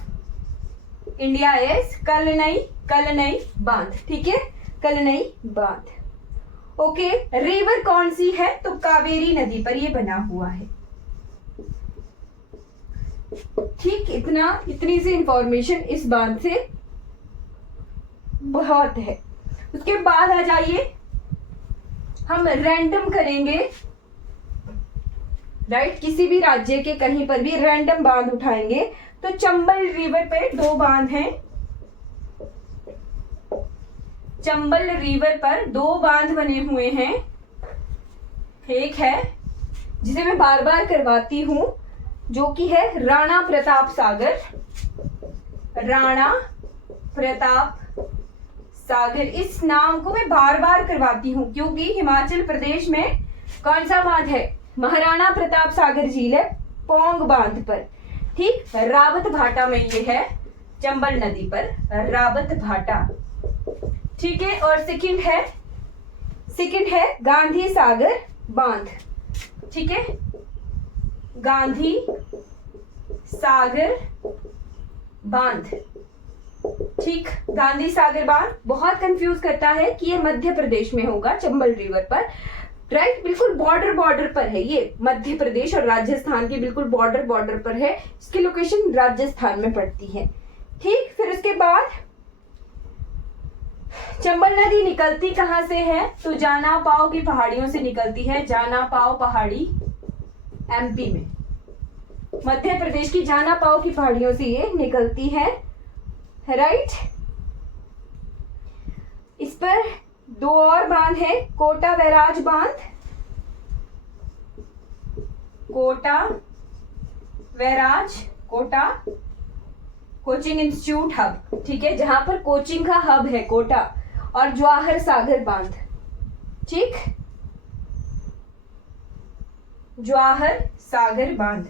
India is Kallanai बांध, ठीक है। कल्लनई बांध, ओके। रिवर कौन सी है, तो कावेरी नदी पर ये बना हुआ है, ठीक। इतनी सी इंफॉर्मेशन इस बांध से बहुत है। उसके बाद आ जाइए, हम रैंडम करेंगे, राइट। किसी भी राज्य के कहीं पर भी रैंडम बांध उठाएंगे। तो चंबल रिवर पे 2 बांध हैं, चंबल रिवर पर 2 बांध बने हुए हैं। एक है जिसे मैं बार बार करवाती हूं, जो कि है राणा प्रताप सागर। इस नाम को मैं बार बार करवाती हूँ क्योंकि हिमाचल प्रदेश में कौन सा बांध है, महाराणा प्रताप सागर झील है पोंग बांध पर, ठीक। रावत भाटा में ये है, चंबल नदी पर रावत भाटा, ठीक है। और सेकंड है गांधी सागर बांध, ठीक है। गांधी सागर बांध, ठीक। गांधी सागर बांध बहुत कंफ्यूज करता है कि ये मध्य प्रदेश में होगा, चंबल रिवर पर, राइट। बिल्कुल बॉर्डर पर है ये, मध्य प्रदेश और राजस्थान के बिल्कुल बॉर्डर पर है। इसकी लोकेशन राजस्थान में पड़ती है, ठीक। फिर उसके बाद चंबल नदी निकलती कहां से है, तो जाना पाओ की पहाड़ियों से निकलती है। जाना पाओ पहाड़ी MP में, मध्य प्रदेश की जाना पाओ की पहाड़ियों से ये निकलती है, राइट। इस पर 2 और बांध है, कोटा बैराज बांध, कोटा कोचिंग इंस्टीट्यूट हब, ठीक है, जहां पर कोचिंग का हब है कोटा। और जवाहर सागर बांध, ठीक। जवाहर सागर बांध,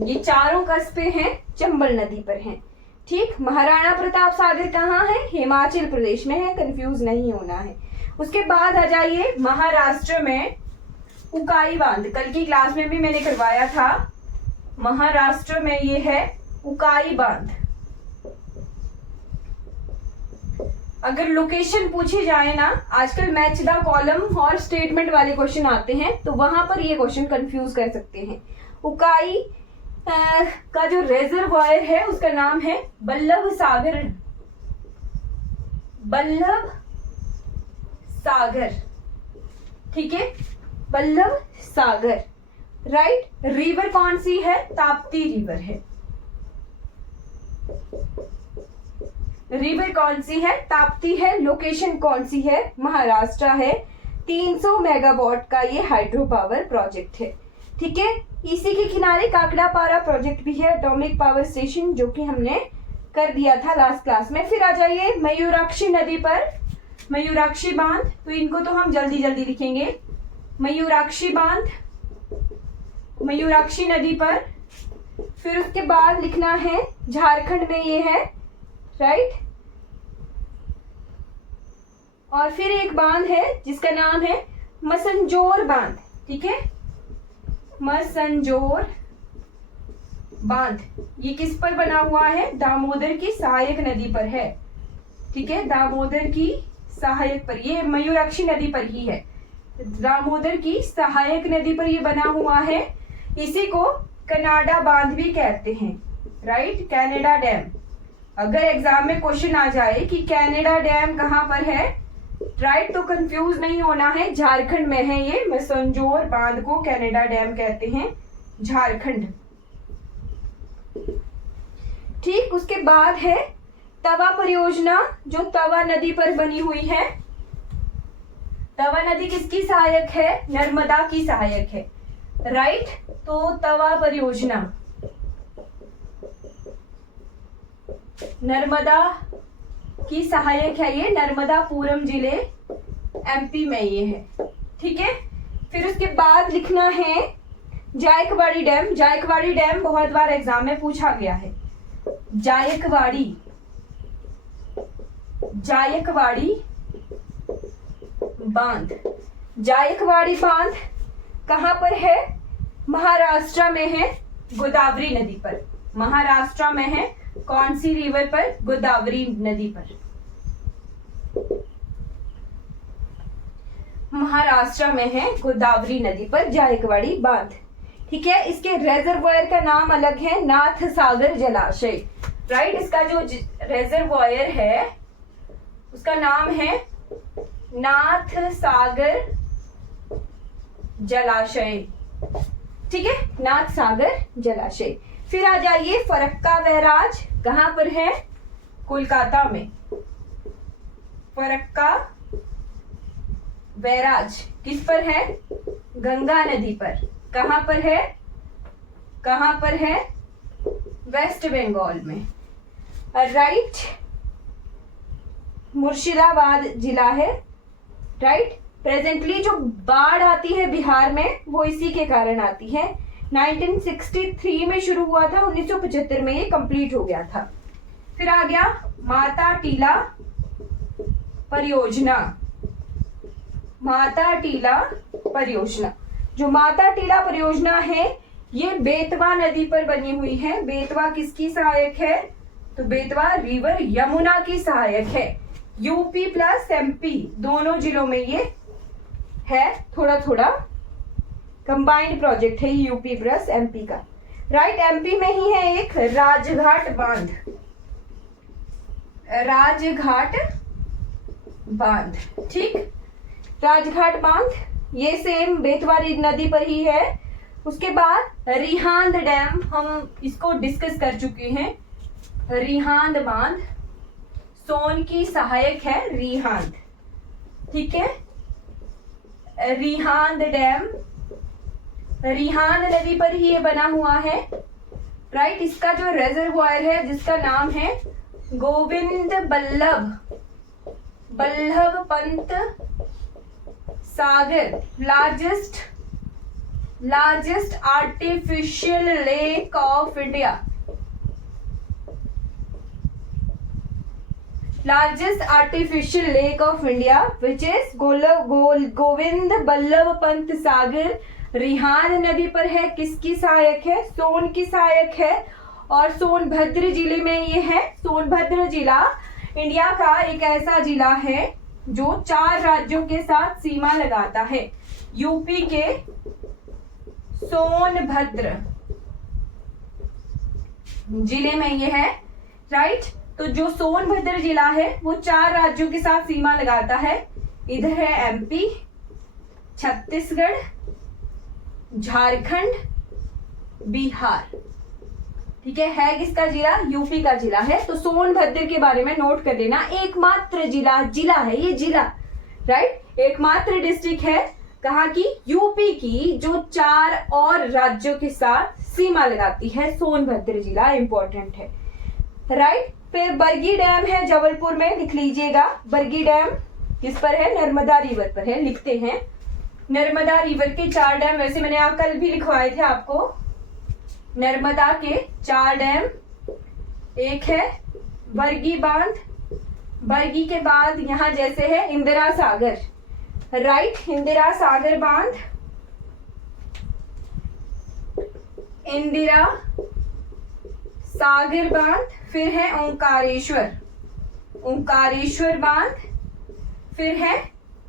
ये चारों कस्बे हैं चंबल नदी पर हैं, ठीक। महाराणा प्रताप सागर कहाँ है, हिमाचल प्रदेश में है, कंफ्यूज नहीं होना है। उसके बाद आ जाइए महाराष्ट्र में उकाई बांध, कल की क्लास में भी मैंने करवाया था। महाराष्ट्र में ये है उकाई बांध। अगर लोकेशन पूछी जाए ना, आजकल मैच द कॉलम और स्टेटमेंट वाले क्वेश्चन आते हैं, तो वहां पर ये क्वेश्चन कंफ्यूज कर सकते हैं। उकाई का जो रिजर्वायर है उसका नाम है बल्लभ सागर, ठीक है। बल्लभ सागर, राइट। रिवर कौन सी है? ताप्ती रिवर है। रिवर कौन सी है? ताप्ती है। लोकेशन कौन सी है? महाराष्ट्र है। 300 मेगावाट का ये हाइड्रो पावर प्रोजेक्ट है, ठीक है। इसी के किनारे काकड़ापारा प्रोजेक्ट भी है, एटॉमिक पावर स्टेशन, जो कि हमने कर दिया था लास्ट क्लास में। फिर आ जाइए मयूराक्षी नदी पर, मयूराक्षी बांध, तो इनको तो हम जल्दी जल्दी लिखेंगे। मयूराक्षी बांध, मयूराक्षी नदी पर। फिर उसके बाद लिखना है झारखंड में ये है, राइट। और फिर एक बांध है जिसका नाम है मसंजोर बांध, ठीक है। मसंजोर बांध, ये किस पर बना हुआ है? दामोदर की सहायक नदी पर है, ठीक है। दामोदर की सहायक पर, ये मयूराक्षी नदी पर ही है। दामोदर की सहायक नदी पर ये बना हुआ है। इसी को कनाडा बांध भी कहते हैं, राइट। कनाडा डैम, अगर एग्जाम में क्वेश्चन आ जाए कि कनाडा डैम कहाँ पर है, राइट, तो कंफ्यूज नहीं होना है, झारखंड में है ये। मसंजोर बांध को कनाडा डैम कहते हैं, झारखंड, ठीक। उसके बाद है तवा परियोजना, जो तवा नदी पर बनी हुई है। तवा नदी किसकी सहायक है? नर्मदा की सहायक है, राइट। तो तवा परियोजना नर्मदा की सहायक है, ये नर्मदापुरम जिले एमपी में ये है, ठीक है। फिर उसके बाद लिखना है जायकवाड़ी डैम। जायकवाड़ी डैम बहुत बार एग्जाम में पूछा गया है। जायकवाड़ी, जायकवाड़ी बांध, जायकवाड़ी बांध कहां पर है? महाराष्ट्र में है, गोदावरी नदी पर। महाराष्ट्र में है, कौन सी रिवर पर? गोदावरी नदी पर। महाराष्ट्र में है, गोदावरी नदी पर जायकवाड़ी बांध, ठीक है। इसके रेजरवॉयर का नाम अलग है, नाथ सागर जलाशय, राइट। इसका जो रेजरवॉयर है उसका नाम है नाथ सागर जलाशय, ठीक है, नाथ सागर जलाशय। फिर आ जाइए फरक्का बैराज, कहां पर है? कोलकाता में। फरक्का बैराज किस पर है? गंगा नदी पर। कहां पर है? कहां पर है? वेस्ट बंगाल में, राइट। मुर्शिदाबाद जिला है, राइट। प्रेजेंटली जो बाढ़ आती है बिहार में वो इसी के कारण आती है। 1963 में शुरू हुआ था, 1975 में ये कंप्लीट हो गया था। फिर आ गया माता टीला परियोजना। माता टीला परियोजना, जो माता टीला परियोजना है ये बेतवा नदी पर बनी हुई है। बेतवा किसकी सहायक है? तो बेतवा रिवर यमुना की सहायक है। यूपी प्लस एमपी दोनों जिलों में ये है, थोड़ा थोड़ा कंबाइंड प्रोजेक्ट है यूपी प्लस एमपी का, राइट। एमपी में ही है एक राजघाट बांध, राजघाट बांध, ठीक। राजघाट बांध ये सेम बेतवा नदी पर ही है। उसके बाद रिहांद डैम, हम इसको डिस्कस कर चुके हैं। रिहांद बांध सोन की सहायक है, रिहांद, ठीक है। रिहांद डैम रिहांद नदी पर ही ये बना हुआ है, राइट। इसका जो रेजरवॉयर है जिसका नाम है Govind Ballabh Pant Sagar, largest artificial lake of India, largest artificial lake of India, which is Govind Ballabh Pant Sagar Rihand नदी पर है। किसकी सहायक है? सोन की सहायक है। और सोनभद्र जिले में ये है। सोनभद्र जिला इंडिया का एक ऐसा जिला है जो 4 राज्यों के साथ सीमा लगाता है। यूपी के सोनभद्र जिले में ये है, राइट। तो जो सोनभद्र जिला है वो 4 राज्यों के साथ सीमा लगाता है। इधर है एमपी, छत्तीसगढ़, झारखंड, बिहार। ठीक है किसका जिला? यूपी का जिला है। तो सोनभद्र के बारे में नोट कर लेना, एकमात्र जिला है ये, जिला राइट, एकमात्र डिस्ट्रिक्ट है कहाँ की? यूपी की, जो 4 और राज्यों के साथ सीमा लगाती है। सोनभद्र जिला इंपॉर्टेंट है राइट। फिर बरगी डैम है जबलपुर में, लिख लीजिएगा। बरगी डैम किस पर है? नर्मदा रिवर पर है, लिखते हैं। नर्मदा रिवर के 4 डैम, वैसे मैंने कल भी लिखवाए थे आपको। नर्मदा के 4 डैम, एक है बरगी बांध, बरगी के बाद यहाँ जैसे है इंदिरा सागर राइट, इंदिरा सागर बांध, इंदिरा सागर बांध। फिर है ओंकारेश्वर, ओंकारेश्वर बांध। फिर है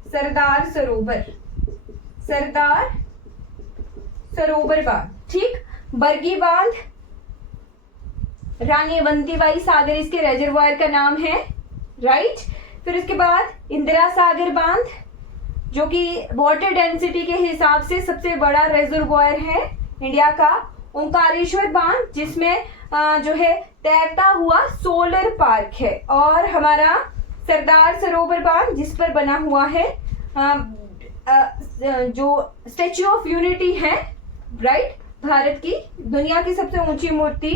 सरदार सरोवर, सरदार सरोवर बांध। ठीक, बरगी बांध, रानी अवंतीबाई सागर इसके रेजरवायर का नाम है राइट। फिर उसके बाद इंदिरा सागर बांध, जो कि वाटर डेंसिटी के हिसाब से सबसे बड़ा रेजरवायर है इंडिया का। ओंकारेश्वर बांध, जिसमें जो है तैरता हुआ सोलर पार्क है। और हमारा सरदार सरोवर बांध, जिस पर बना हुआ है जो स्टैच्यू ऑफ यूनिटी है राइट, भारत की दुनिया की सबसे ऊंची मूर्ति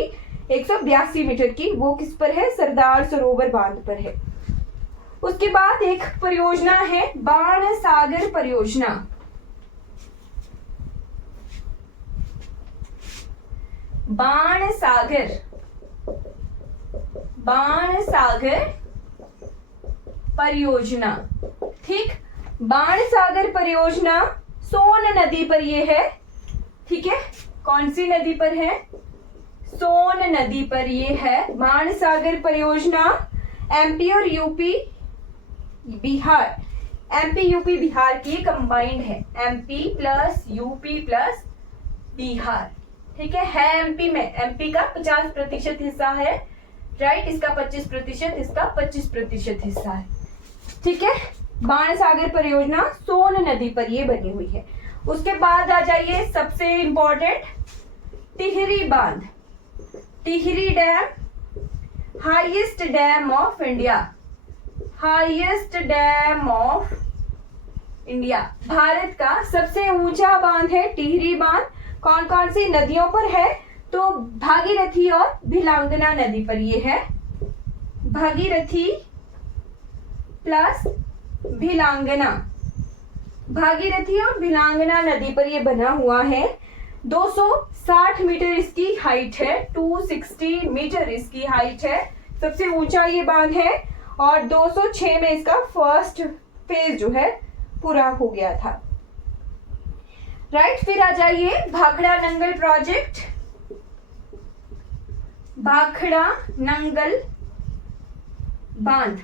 182 मीटर की, वो किस पर है? सरदार सरोवर बांध पर है। उसके बाद एक परियोजना है बाण सागर परियोजना। बाण सागर, बाण सागर परियोजना। ठीक, बाण सागर परियोजना सोन नदी पर ये है। ठीक है, कौन सी नदी पर है? सोन नदी पर ये है बाण सागर परियोजना। एमपी और UP Bihar, MP UP Bihar की कंबाइंड है, MP plus UP plus Bihar. ठीक है एमपी में, एमपी का 50% हिस्सा है राइट, इसका 25%, इसका 25% हिस्सा है। ठीक है, बाण सागर परियोजना सोन नदी पर ये बनी हुई है। उसके बाद आ जाइए सबसे इंपॉर्टेंट टिहरी बांध। Tehri dam, highest dam of India, highest dam of India, Bharat का सबसे ऊंचा बांध है टिहरी बांध। कौन कौन सी नदियों पर है? तो भागीरथी और भिलांगना नदी पर ये है, भागीरथी प्लस भिलांगना, भागीरथी और भिलांगना नदी पर ये बना हुआ है। 260 मीटर इसकी हाइट है, 260 मीटर इसकी हाइट है, सबसे ऊंचा ये बांध है। और 206 में इसका फर्स्ट फेज जो है पूरा हो गया था राइट। फिर आ जाइए भाखड़ा नंगल प्रोजेक्ट, भाखड़ा नंगल बांध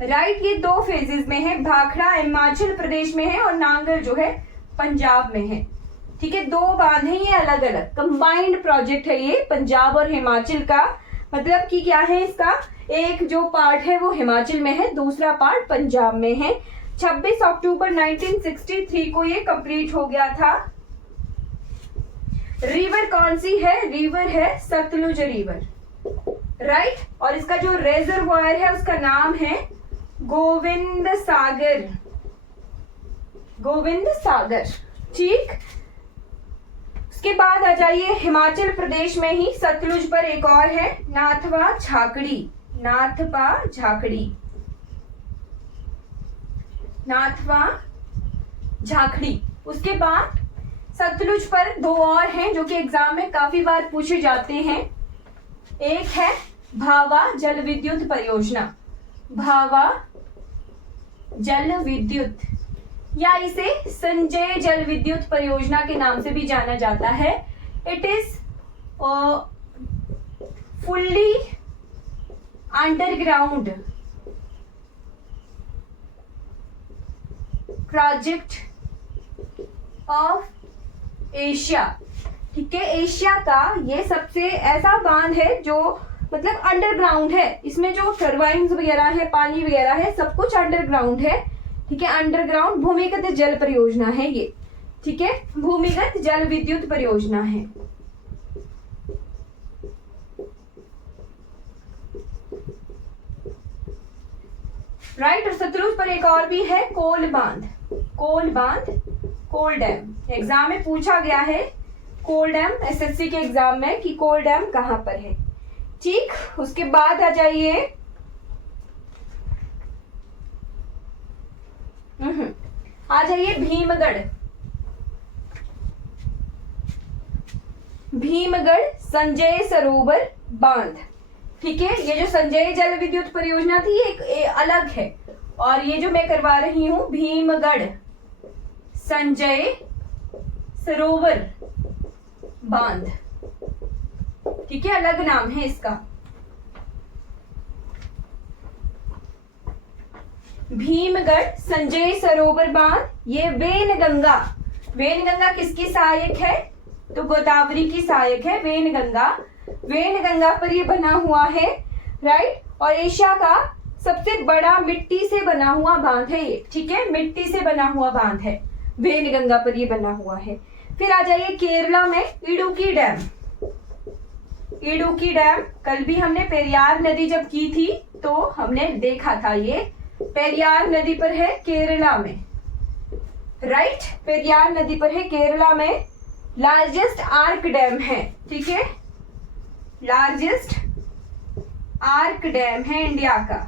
राइट, ये 2 फेजेस में है। भाखड़ा हिमाचल प्रदेश में है और नांगल जो है पंजाब में है। ठीक है, 2 बांध है ये अलग अलग, कंबाइंड प्रोजेक्ट है ये पंजाब और हिमाचल का। मतलब कि क्या है इसका, एक जो पार्ट है वो हिमाचल में है, दूसरा पार्ट पंजाब में है। 26 अक्टूबर 1963 को ये कंप्लीट हो गया था। रिवर कौन सी है? रिवर है सतलुज रिवर राइट। और इसका जो रेजरवायर है उसका नाम है गोविंद सागर, गोविंद सागर। ठीक, उसके बाद आ जाइए हिमाचल प्रदेश में ही सतलुज पर एक और है नाथपा झाकड़ी, नाथपा झाकड़ी, नाथपा झाकड़ी। उसके बाद सतलुज पर 2 और हैं जो कि एग्जाम में काफी बार पूछे जाते हैं। एक है भावा जल विद्युत परियोजना, भावा जल विद्युत, या इसे संजय जल विद्युत परियोजना के नाम से भी जाना जाता है। It is fully underground project of Asia. ठीक है, एशिया का ये सबसे ऐसा बांध है जो मतलब अंडरग्राउंड है, इसमें जो टर्बाइन्स वगैरह है, पानी वगैरह है, सब कुछ अंडरग्राउंड है। ठीक है, अंडरग्राउंड भूमिगत जल परियोजना है ये, ठीक है, भूमिगत जल विद्युत परियोजना है। राइट, और सतलुज पर एक और भी है कोल बांध, कोल बांध, कोल डैम। एग्जाम में पूछा गया है कोल डैम, एसएससी के एग्जाम में कि कोल डैम कहां पर है। ठीक, उसके बाद आ जाइए भीमगढ़, भीमगढ़ संजय सरोवर बांध। ठीक है, ये जो संजय जल विद्युत परियोजना थी ये अलग है, और ये जो मैं करवा रही हूं भीमगढ़ संजय सरोवर बांध, ठीक है, अलग नाम है इसका। भीमगढ़ संजय सरोवर बांध, ये वेनगंगा, वेनगंगा किसकी सहायक है? तो गोदावरी की सहायक है वेनगंगा, वेनगंगा पर ये बना हुआ है। राइट, और एशिया का सबसे बड़ा मिट्टी से बना हुआ बांध है ये, ठीक है, मिट्टी से बना हुआ बांध है, वेनगंगा पर ये बना हुआ है। फिर आ जाइए केरला में इडुक्की डैम, इडुक्की डैम कल भी हमने पेरियार नदी जब की थी तो हमने देखा था, ये पेरियार नदी पर है केरला में। राइट, पेरियार नदी पर है केरला में, लार्जेस्ट आर्क डैम है, ठीक है, लार्जेस्ट आर्क डैम है इंडिया का।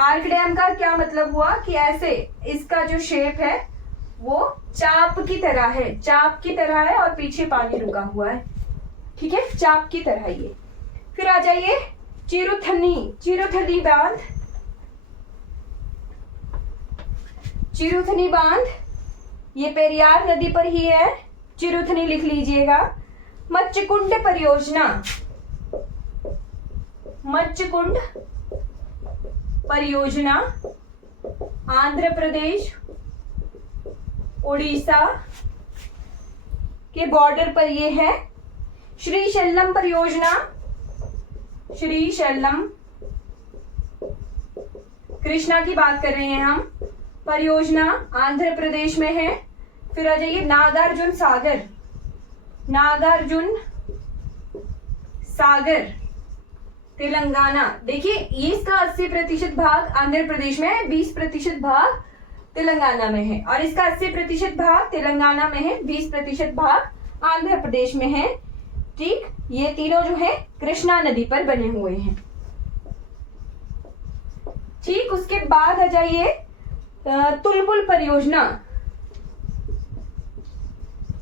आर्क डैम का क्या मतलब हुआ कि ऐसे इसका जो शेप है वो चाप की तरह है, चाप की तरह है और पीछे पानी रुका हुआ है, ठीक है, चाप की तरह ये। फिर आ जाइए चिरुथनी, चिरुथनी बांध, चिरुथनी बांध ये पेरियार नदी पर ही है, चिरुथनी लिख लीजिएगा। मच्छकुंड परियोजना, मच्छकुंड परियोजना आंध्र प्रदेश उड़ीसा के बॉर्डर पर ये है। श्रीशैलम परियोजना, श्रीशैलम कृष्णा की बात कर रहे हैं हम, परियोजना आंध्र प्रदेश में है। फिर आ जाइए नागार्जुन सागर, नागार्जुन सागर तेलंगाना। देखिए इसका 80% भाग आंध्र प्रदेश में है, 20% भाग तेलंगाना में है, और इसका 80% भाग तेलंगाना में है, 20% भाग आंध्र प्रदेश में है। ठीक, ये तीनों जो है कृष्णा नदी पर बने हुए हैं। ठीक, उसके बाद आ जाइए तुलबुल परियोजना,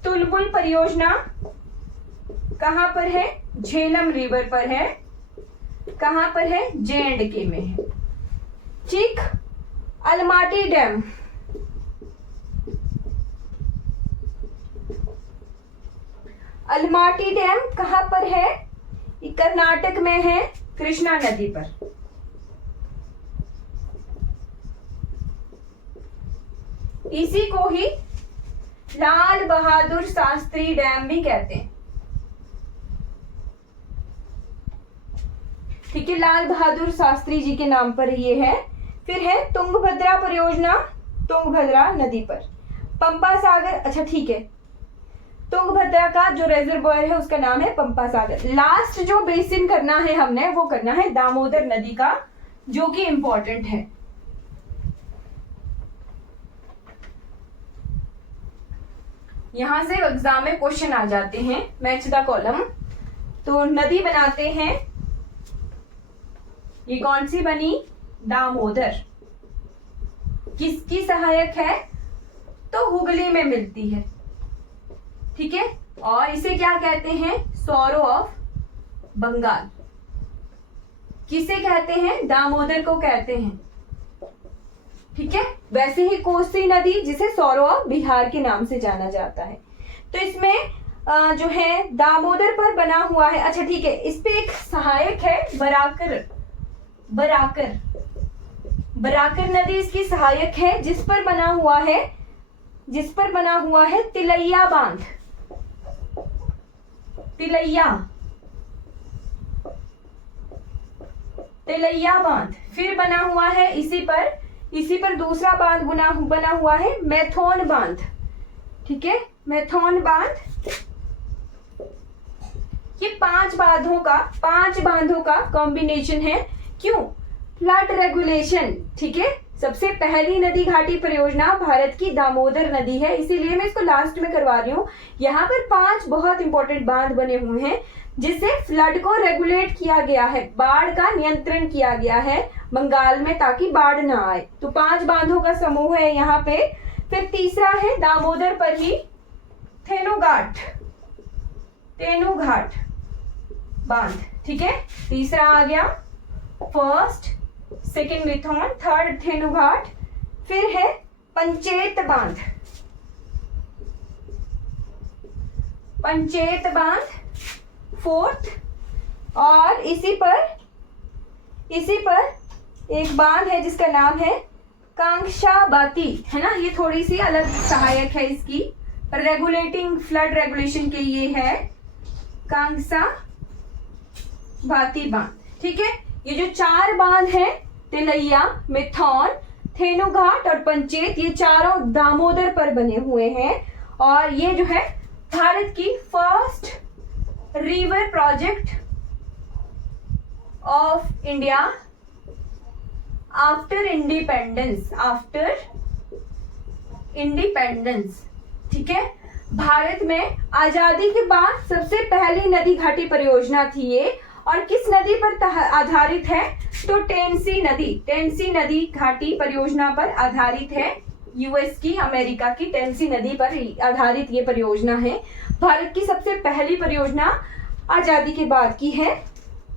तुलबुल परियोजना कहां पर है? झेलम रिवर पर है, कहां पर है? J&K में है। ठीक, अलमाटी डैम, अलमाटी डैम कहां पर है? ये कर्नाटक में है, कृष्णा नदी पर। इसी को ही लाल बहादुर शास्त्री डैम भी कहते हैं। ठीक है, लाल बहादुर शास्त्री जी के नाम पर ये है। फिर है तुंगभद्रा परियोजना, तुंगभद्रा नदी पर। पंपा सागर, अच्छा ठीक है, तुंगभद्रा का जो रिजर्वॉयर है उसका नाम है पंपा सागर। लास्ट जो बेसिन करना है हमने वो करना है दामोदर नदी का, जो कि इंपॉर्टेंट है। यहां से एग्जाम में क्वेश्चन आ जाते हैं, मैच द कॉलम। तो नदी बनाते हैं, ये कौन सी बनी? दामोदर। किसकी सहायक है? तो हुगली में मिलती है, ठीक है, और इसे क्या कहते हैं? Sorrow of Bengal. किसे कहते हैं? दामोदर को कहते हैं, ठीक है। वैसे ही कोसी नदी जिसे सौरो ऑफ बिहार के नाम से जाना जाता है। तो इसमें जो है दामोदर पर बना हुआ है। अच्छा ठीक है, इस पे एक सहायक है बराकर, बराकर, बराकर नदी इसकी सहायक है, जिस पर बना हुआ है, जिस पर बना हुआ है तिलैया बांध, तिलैया, तिलैया बांध। फिर बना हुआ है इसी पर इसी पर दूसरा बांध बना हुआ है मैथॉन बांध, ठीक है, मैथॉन बांध। ये पांच बांधों का कॉम्बिनेशन है। क्यों? फ्लड रेगुलेशन, ठीक है। सबसे पहली नदी घाटी परियोजना भारत की दामोदर नदी है, इसीलिए मैं इसको लास्ट में करवा रही हूँ। यहाँ पर 5 बहुत इंपॉर्टेंट बांध बने हुए हैं जिससे फ्लड को रेगुलेट किया गया है, बाढ़ का नियंत्रण किया गया है बंगाल में, ताकि बाढ़ ना आए। तो 5 बांधों का समूह है यहाँ पे। फिर तीसरा है दामोदर पर ही तेनुघाट बांध, ठीक है। तीसरा आ गया, first, second Maithon, third Tenughat. फिर है पंचेत बांध, फोर्थ। और इसी पर एक बांध है जिसका नाम है कांक्षाबाती, है ना। ये थोड़ी सी अलग सहायक है इसकी, पर रेगुलेटिंग फ्लड रेगुलेशन के लिए है कांक्षाबाती बांध, ठीक है। ये जो 4 बांध हैं, तिलैया, मैथॉन, तेनुघाट और पंचेत, ये चारों दामोदर पर बने हुए हैं। और ये जो है भारत की first river project of India after independence, ठीक है। भारत में आजादी के बाद सबसे पहली नदी घाटी परियोजना थी ये। और किस नदी पर आधारित है? तो टेनेसी नदी घाटी परियोजना पर आधारित है। यूएस की, अमेरिका की टेनेसी नदी पर आधारित ये परियोजना है। भारत की सबसे पहली परियोजना आजादी के बाद की है,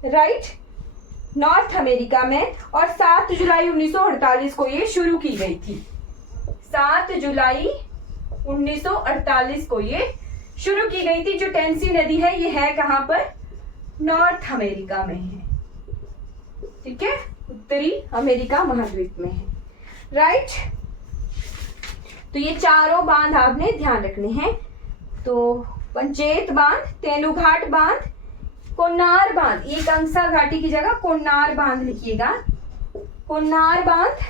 राइट, नॉर्थ अमेरिका में। और 7 जुलाई 1948 को ये शुरू की गई थी। 7 जुलाई 1948 को ये शुरू की गई थी। जो टेनेसी नदी है ये है कहां पर? नॉर्थ अमेरिका में है, ठीक है, उत्तरी अमेरिका महाद्वीप में है, राइट। तो ये चारों बांध आपने ध्यान रखने हैं। तो पंचेत बांध, तेनुघाट बांध, कोन्नार बांध, ये कंसा घाटी की जगह कोन्नार बांध लिखिएगा। कोन्नार बांध,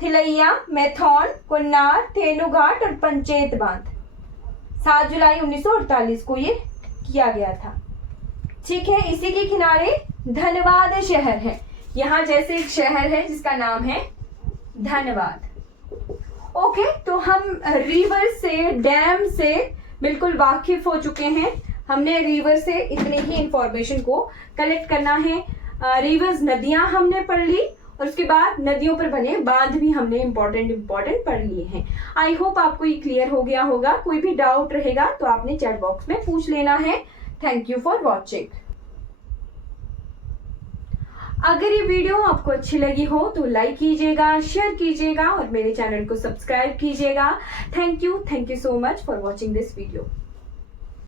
तिलैया, मैथॉन, कोन्नार, तेनुघाट और पंचेत बांध 7 जुलाई 1948 को ये किया गया था, ठीक है। इसी के किनारे धनबाद शहर है। यहाँ जैसे एक शहर है जिसका नाम है धनबाद। ओके, तो हम रिवर से, डैम से बिल्कुल वाकिफ हो चुके हैं। हमने रिवर से इतनी ही इंफॉर्मेशन को कलेक्ट करना है। रिवर्स, नदियां हमने पढ़ ली और उसके बाद नदियों पर बने बांध भी हमने इम्पोर्टेंट पढ़ लिए हैं। आई होप आपको ये क्लियर हो गया होगा। कोई भी डाउट रहेगा तो आपने चैट बॉक्स में पूछ लेना है। Thank you for watching. अगर ये वीडियो आपको अच्छी लगी हो तो लाइक कीजिएगा, शेयर कीजिएगा और मेरे चैनल को सब्सक्राइब कीजिएगा। Thank you so much for watching this video.